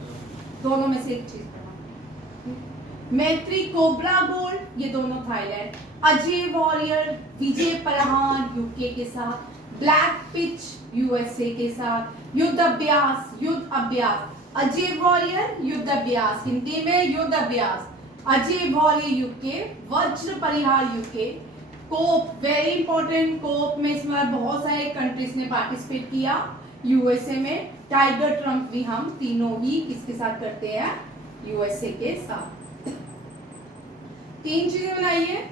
दोनों में से एक चीज पढ़ा। मैत्री कोबरा गोल्ड ये दोनों थाईलैंड, अजय वॉरियर विजय पलहान यूके के साथ, ब्लैक पिच यूएसए के साथ, युद्ध अभ्यास, युद्ध अभ्यास, अजय वॉरियर युद्ध अभ्यास, हिंदी में युद्ध अभ्यास, अजय वॉरियर यूके, वज्र परिहार यूके, कोप वेरी इंपॉर्टेंट, कोप में इस बार बहुत सारे कंट्रीज ने पार्टिसिपेट किया, यूएसए में टाइगर ट्रम्प भी हम तीनों ही किसके साथ करते हैं, यूएसए के साथ। 3 चीजें बनाइए,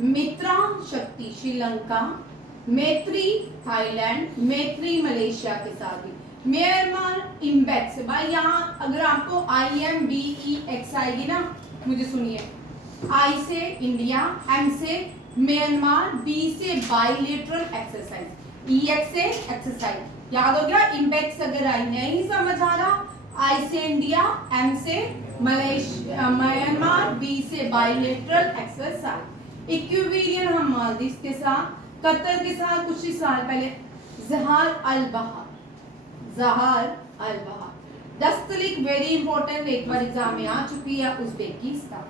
मित्रा शक्ति श्रीलंका, मैत्री थाईलैंड, मैत्री मलेशिया के साथ भी, म्यांमार इम्बेक्स। भाई यहाँ अगर आपको IMBEX आएगी ना, मुझे सुनिए, I से इंडिया, M से म्यांमार, B से बाइलेटरल एक्सरसाइज, EX से एक्सरसाइज, याद हो गया। इम्बेक्स अगर आई नहीं समझ आ रहा, I से इंडिया, M से मलेशिया म्यांमार, B से बाइलेटरल एक्सरसाइज। इक्विलियन हम मालदीव के साथ, कतर के साथ कुछ ही साल पहले जहार अल बहार, जहार अल बहार। दस्तलिक वेरी इंपॉर्टेंट, एक बार एग्जाम में आ चुकी है, उज्बेकिस्तान,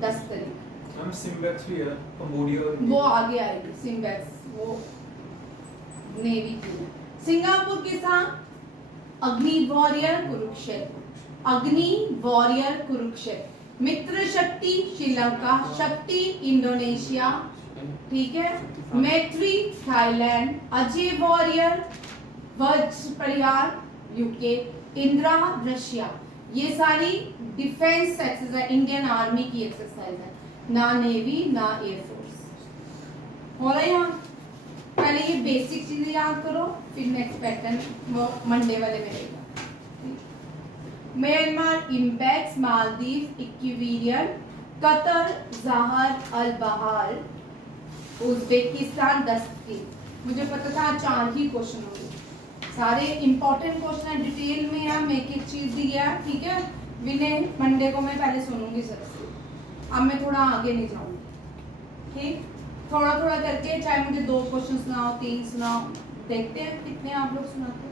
दस्तलिक। हम सिम्बेक्स भी है, कंबोडिया वो आगे आएगी, सिम्बेक्स वो नेवी की। सिंगापुर के साथ अग्नि वॉरियर कुरुक्षेत्र, अग्नि वॉरियर कुरुक्षेत्र, मित्र शक्ति श्रीलंका, शक्ति इंडोनेशिया, ठीक है, मैत्री थाईलैंड, अजय वॉरियर वज्र परिहार यूके, इंदिरा रशिया। ये सारी डिफेंस एक्सरसाइज, इंडियन आर्मी की एक्सरसाइज है, ना नेवी ना एयरफोर्स। हो रहा है यहाँ, पहले ये बेसिक चीजें याद करो, फिर नेक्स्ट पैटर्न वो मंडे वाले में रहेगा। म्यांमार इम्पैक्स, मालदीव इक्विलियन, कतर जहार अल बहार, उज्बेकिस्तान दस्तगिर। मुझे पता था 4 ही क्वेश्चन होंगे, सारे इंपॉर्टेंट क्वेश्चन है, डिटेल में हम एक एक चीज दिया, ठीक है। विनय मंडे को मैं पहले सुनूंगी सबसे, अब मैं थोड़ा आगे नहीं जाऊंगी, ठीक, थोड़ा थोड़ा करके, चाहे मुझे 2 क्वेश्चन सुनाओ 3 सुनाओ, देखते हैं कितने आप लोग सुनाते हैं।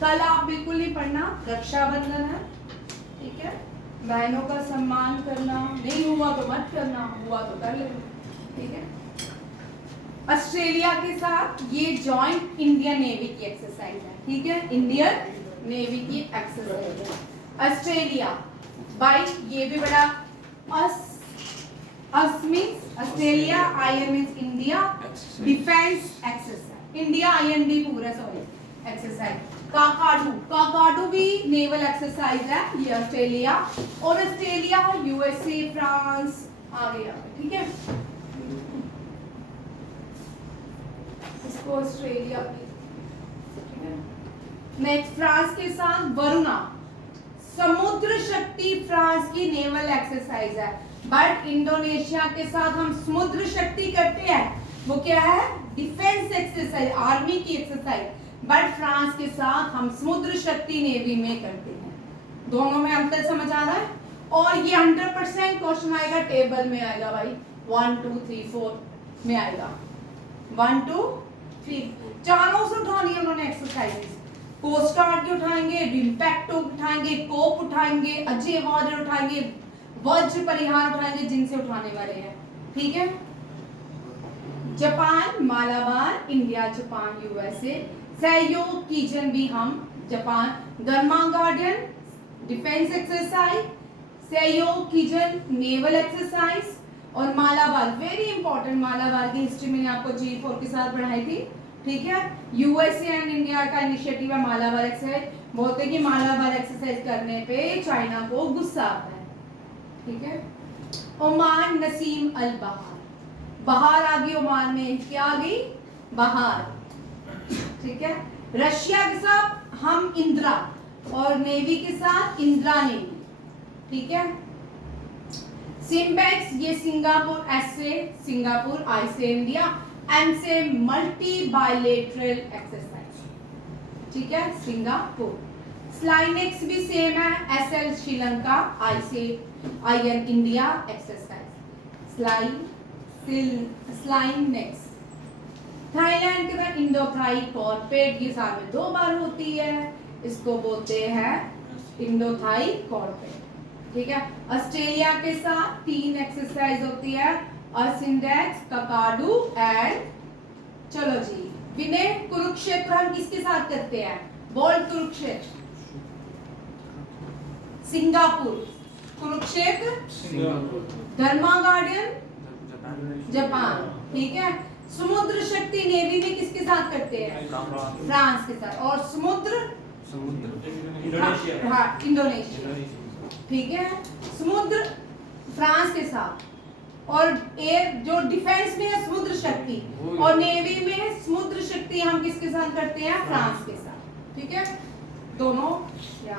कल आप बिल्कुल नहीं पढ़ना, रक्षाबंधन है, ठीक है, बहनों का सम्मान करना, नहीं हुआ तो मत करना, हुआ तो कर लेना, ठीक है। ऑस्ट्रेलिया के साथ ये जॉइंट इंडियन नेवी की एक्सरसाइज है, ठीक है, इंडियन नेवी की एक्सरसाइज है। ऑस्ट्रेलिया बाई ये भी बड़ा means Australia, IM means India, defence exercise, India IND पूरा सॉरी एक्सरसाइज। काकाडू, काकाडू भी नेवल एक्सरसाइज है, ये ऑस्ट्रेलिया, और ऑस्ट्रेलिया USA फ्रांस आ गया, ठीक है, इसको ऑस्ट्रेलिया की, ठीक है। नेक्स्ट फ्रांस के साथ वरुणा, समुद्र शक्ति फ्रांस की नेवल एक्सरसाइज है, बट इंडोनेशिया के साथ हम समुद्र शक्ति करते हैं, वो क्या है, डिफेंस एक्सरसाइज, आर्मी की एक्सरसाइज, बट फ्रांस के साथ हम समुद्र शक्ति नेवी में करते हैं। दोनों में अंतर समझ आ रहा है। और ये 100% क्वेश्चन आएगा, टेबल में आएगा भाई, 1 2 3 4 में आएगा, 1 2 3 चारों से उठानी है उन्होंने एक्सरसाइजेस, कोस्ट गार्ड की उठाएंगे, इम्पैक्टो उठाएंगे, कोप उठाएंगे, अजय वॉरियर उठाएंगे, वज्र परिहार उठाएंगे, जिनसे उठाने वाले हैं, ठीक है। Japan Malabar, India Japan USA, सहयोग कीजन भी हम जापान, गर्मा गार्डन डिफेंस एक्सरसाइज, सहयोग कीजन नेवल एक्सरसाइज, और मालाबार वेरी इंपॉर्टेंट, मालाबार की हिस्ट्री मैंने आपको G4 के साथ पढ़ाई थी, ठीक है। USA एंड इंडिया का इनिशिएटिव है मालाबार एक्सरसाइज, बोलते हैं कि मालाबार एक्सरसाइज करने पे चाइना को गुस्सा आता है, ठीक है। ओमान नसीम अल बहार, बहार आ गई ओमान में, क्या आ गई, बहार, ठीक है। रशिया के साथ हम इंदिरा, और नेवी के साथ इंदिरा नेवी, ठीक है। सिम्बेक्स ये सिंगापुर, एस से सिंगापुर, आई से इंडिया, एम से मल्टी बायलेटरल एक्सरसाइज, ठीक है, सिंगापुर। स्लाइनेक्स भी सेम है, एस एल श्रीलंका, आई से I N India exercise, SLINEX. Thailand के बाद इंडोथाई कॉर्पेट, ये साल में 2 बार होती है, इसको बोलते हैं इंडोथाई कॉर्पेट, ठीक है। ऑस्ट्रेलिया के साथ 3 एक्सरसाइज होती है, अर्सिंडेक्स, ककाडू एंड, चलो जी विनय, कुरुक्षेत्र हम किसके साथ करते हैं? Bold Kurukshetra, Singapore, Kurukshetra Singapore, Dharma guardian Japan, ठीक है। समुद्र शक्ति नेवी में किसके साथ करते हैं? फ्रांस के साथ। और समुद्र इंडोनेशिया, हाँ इंडोनेशिया, ठीक है। समुद्र फ्रांस के साथ, और एयर जो डिफेंस में है समुद्र शक्ति, और नेवी में समुद्र शक्ति हम किसके साथ करते हैं? फ्रांस के साथ, ठीक है। दोनों या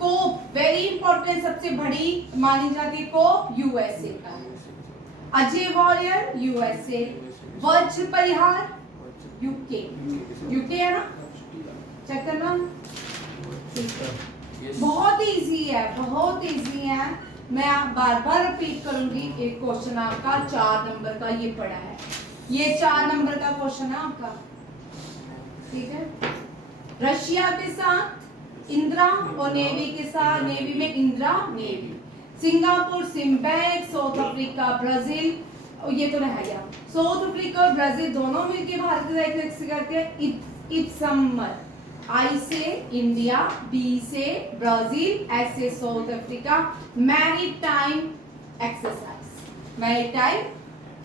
कोप वेरी इंपॉर्टेंट, सबसे बड़ी मानी जाती है कोप यूएसए का, अजय वॉरियर यूएसए, वज्र परिहार यूके, यूके है ना, चेक करना, बहुत इजी है, बहुत इजी है। मैं बार बार रिपीट करूंगी, एक क्वेश्चन आपका 4 नंबर का ये पड़ा है, ये 4 नंबर का क्वेश्चन है आपका, ठीक है। रशिया के साथ इंदिरा और नेवी के साथ, नेवी में Indira navy, Singapore, SIMBEX, South Africa, Brazil, ये तो रह गया, साउथ अफ्रीका और ब्राजील दोनों मिलकर भारत से करते हैं इप्समर, आई से इंडिया, बी से ब्राजील, एस से South Africa, maritime exercise, maritime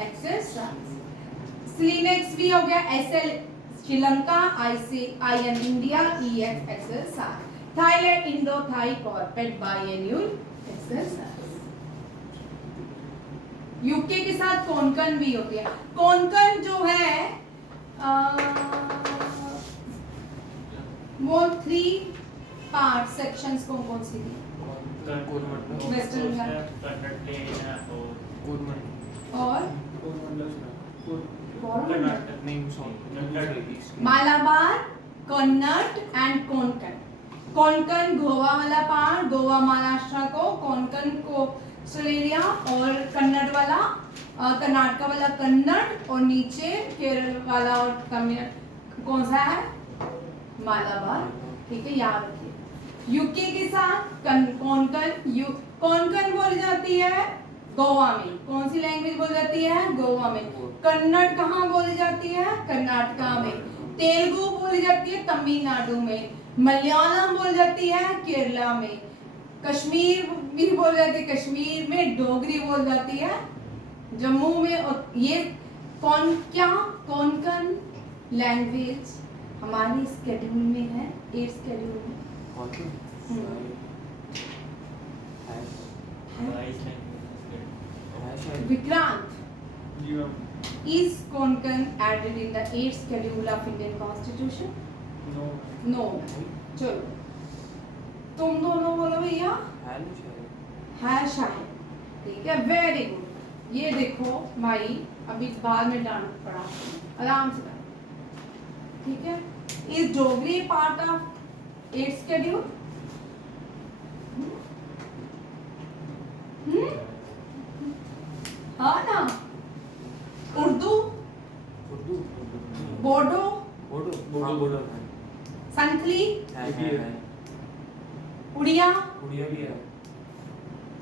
exercise. SLINEX भी हो गया, एस एल श्रीलंका, आई से I N India, E F exercise. Thailand Indo Thai CORPAT biennial exercise. UK के साथ कोंकण भी होती है। कोंकण जो है वो 3 पार्ट सेक्शंस कौन सी थी? वेस्टर्न और मालाबार, कन्नड़ एंड कोंकण। कोंकण गोवा वाला पार्ट, गोवा महाराष्ट्र को, कोंकण को ऑस्ट्रेलिया, और कन्नड़ वाला कर्नाटक वाला कन्नड़, और नीचे केरल वाला और तमिल कौन सा है? मालाबार, ठीक है, याद रखिए। यूके के साथ कोंकण, कोंकण बोली जाती है गोवा में, कौन सी लैंग्वेज बोली जाती है? गोवा में। कन्नड़ कहाँ बोली जाती है? कर्नाटका में। तेलुगु बोली जाती है तमिलनाडु में। मलयालम बोली जाती है केरला में। कश्मीर भी बोली जाती है कश्मीर में। डोगरी बोली जाती है जम्मू में। और ये कोंकण लैंग्वेज हमारी स्केड्यूल में है, 8 स्केड्यूल में। Vikrant, is Konkan added in the 8th schedule of Indian Constitution? No. चलो तुम दोनों बोलो भैया। है शायद, ठीक है, वेरी गुड। ये देखो भाई, अभी बाद में डांट पड़ा, आराम से, ठीक है। Is Dogri part of 8th schedule? हाँ ना। उर्दू, बोडो, संथली, उड़िया भी है,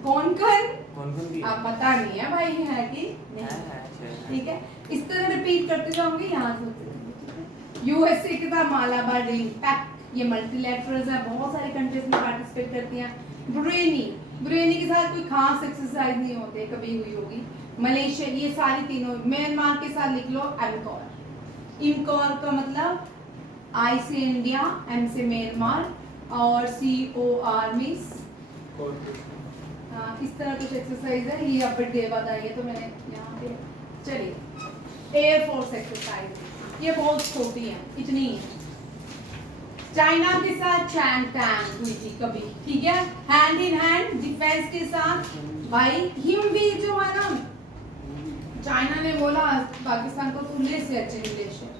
कोंकण भी अब पता नहीं है भाई है कि नहीं, ठीक है। इस तरह रिपीट करते जाओगे, यहाँ से होते जाएंगे। यूएसए के साथ मालाबार रिंग पैक्ट, ये मल्टीलैटरल्स है, बहुत सारी कंट्रीज में पार्टिसिपेट करती हैं। ब्रुनेई के साथ कोई खास एक्सरसाइज नहीं होते, कभी हुई होगी। मलेशिया, ये सारी तीनों। म्यांमार के साथ लिख लो एमकॉर। इमकॉर का मतलब आई से इंडिया, एम से म्यांमार, और COR मींस इस तरह कुछ एक्सरसाइज है। ये अब डे बताइए तो मैंने यहाँ पे, चलिए एयर फोर्स एक्सरसाइज, ये बहुत छोटी है, इतनी ही है। चाइना के साथ चैंग टैंग हुई थी कभी, ठीक है, हैंड इन हैंड डिफेंस के साथ। भाई हिमवीर जो है ना, चाइना ने बोला पाकिस्तान को तुम ले सियाचिन ग्लेशियर।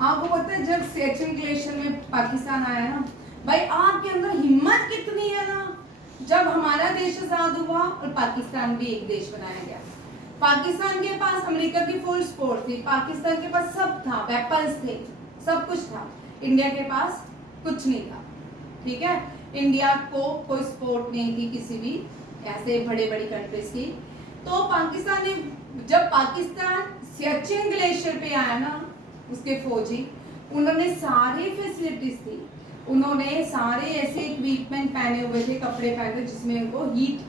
आपको पता है जब सियाचिन ग्लेशियर में पाकिस्तान आया ना, भाई आपके अंदर हिम्मत कितनी है ना। जब हमारा देश आजाद हुआ और पाकिस्तान भी एक देश बनाया गया, पाकिस्तान के पास अमेरिका की फुल सपोर्ट थी, पाकिस्तान के पास सब था, वेपन्स थे, सब कुछ था। इंडिया के पास कुछ नहीं था, ठीक है। इंडिया को कोई सपोर्ट नहीं थी किसी भी ऐसे बड़े बड़ी कंट्रीज की। तो पाकिस्तान ने, जब पाकिस्तान सियाचिन ग्लेशियर पे आया ना, उसके फौजी, उन्होंने सारी फैसिलिटीज थी, उन्होंने सारे ऐसे इक्विपमेंट पहने हुए थे, कपड़े पहने जिसमें उनको हीट,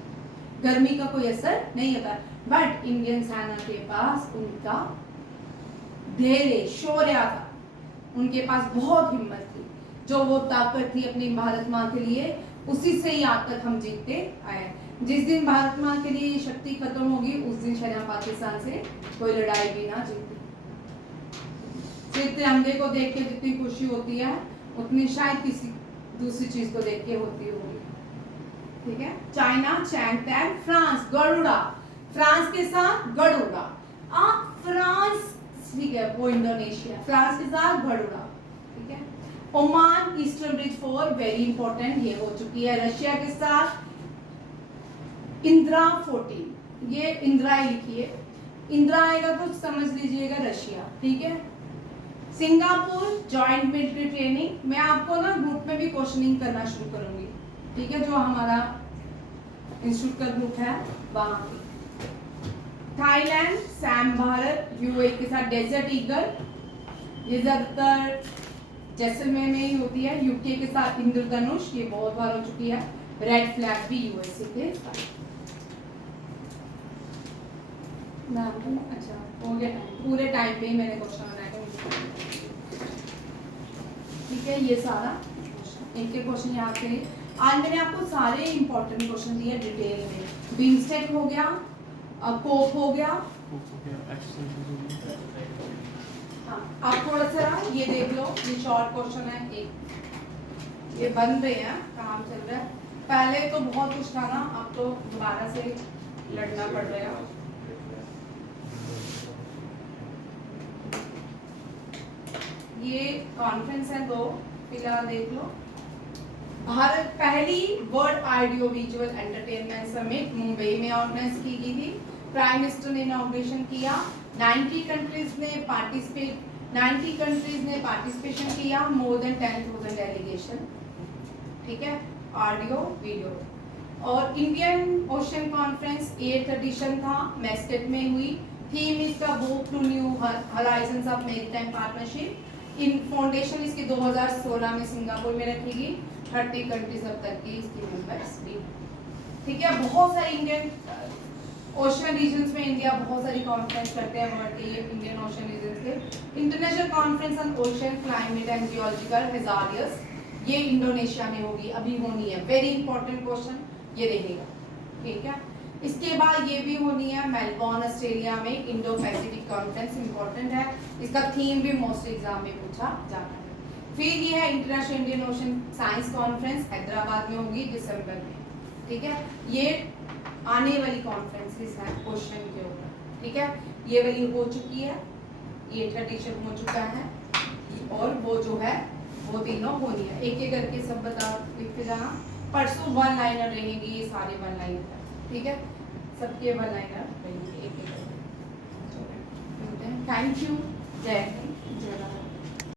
गर्मी का कोई असर नहीं होता। बट इंडियन सेना के पास उनका धैर्य, शौर्य था, उनके पास बहुत हिम्मत थी, जो वो ताकत थी अपनी भारत माँ के लिए, उसी से ही आज तक हम जीतते आए। जिस दिन भारत माँ के लिए ये शक्ति खत्म होगी, उस दिन शायद हम पाकिस्तान से कोई लड़ाई भी ना जीते। सिर्फ तिरंगे को देख के जितनी खुशी होती है, उतनी शायद किसी दूसरी चीज को देख के होती होगी, ठीक है। चाइना चैंग टैंग, फ्रांस गरुड़ा, फ्रांस के साथ गरुड़ा। आप फ्रांस, ठीक है, वो इंडोनेशिया, फ्रांस के साथ गरुड़ा, ठीक है। Oman eastern bridge 4 very important, ये हो चुकी है। रशिया के साथ इंदिरा 14, ये इंदिरा ही लिखिए, इंदिरा आएगा तो समझ लीजिएगा रशिया, ठीक है। सिंगापुर जॉइंट मिलिट्री ट्रेनिंग, मैं आपको ना ग्रुप में भी क्वेश्चनिंग करना शुरू करूंगी, ठीक है, जो हमारा इंस्टीट्यूट का ग्रुप है वहां की। थाईलैंड सैम भारत, यूएई के साथ डेजर्ट ईगल, ये ज्यादातर जैसलमेर में ही होती है। यूके के साथ इंद्रधनुष, ये बहुत बार हो चुकी है। रेड फ्लैग भी यूएसए के साथ। अच्छा हो गया टाइम, पूरे टाइम पे ही मैंने क्वेश्चन बनाया, ठीक है। ये सारा एक एक क्वेश्चन याद करिए। आज मैंने आपको सारे इंपॉर्टेंट क्वेश्चन दिए डिटेल में। बीमस्टेक हो गया, कोप हो गया, हाँ, आप थोड़ा सा ये देख लो, ये शॉर्ट क्वेश्चन है एक, ये बन रहे हैं, काम चल रहा है। पहले तो बहुत कुछ था ना, अब तो दोबारा से लड़ना पड़ रहा है। ये कॉन्फ्रेंस है 2, फिलहाल देख लो। भारत पहली world audio visual entertainment summit Mumbai में ऑर्गेनाइज की गई थी। प्राइम मिनिस्टर ने इनॉग्रेशन किया। 90 कंट्रीज ने पार्टिसिपेशन किया, मोर देन 10,000 डेलीगेशन, ठीक है, ऑडियो वीडियो। और Indian Ocean Conference 8th edition था, मैस्कट में हुई। थीम इसका walk to new horizons of maritime partnership. इन फाउंडेशन इसकी 2016 में सिंगापुर में रखेगी। 30 कंट्रीज अब तक की इसकी मेंबर्स भी, ठीक है। बहुत सारी इंडियन ओशन रीजन्स में इंडिया बहुत सारी कॉन्फ्रेंस करते हैं वर्ल्ड के, ये इंडियन ओशन रीजन्स के। International conference on ocean climate and geological hazards, ये इंडोनेशिया में होगी, अभी होनी है। वेरी इंपॉर्टेंट क्वेश्चन ये रहेगा, ठीक है। इसके बाद ये भी होनी है मेलबोर्न ऑस्ट्रेलिया में, इंडो पैसिफिक कॉन्फ्रेंस, इंपॉर्टेंट है। इसका थीम भी मोस्ट एग्जाम में पूछा जाता है। फिर ये है international Indian ocean science conference, Hyderabad में होगी दिसंबर में, ठीक है। ये आने वाली कॉन्फ्रेंसेस हैं ओशन के ऊपर, ठीक है। ये वाली हो चुकी है, ये ट्रेडिशन हो चुका है, और वो जो है वो तीनों होनी है। एक एक करके सब बता लिखते जाना। परसों 1 लाइनर रहेंगी, ये सारे 1 लाइनर, ठीक है, सबके 1 लाइनर रहेंगे एक एक करके। थैंक यू, जय हिंद, जय भारत।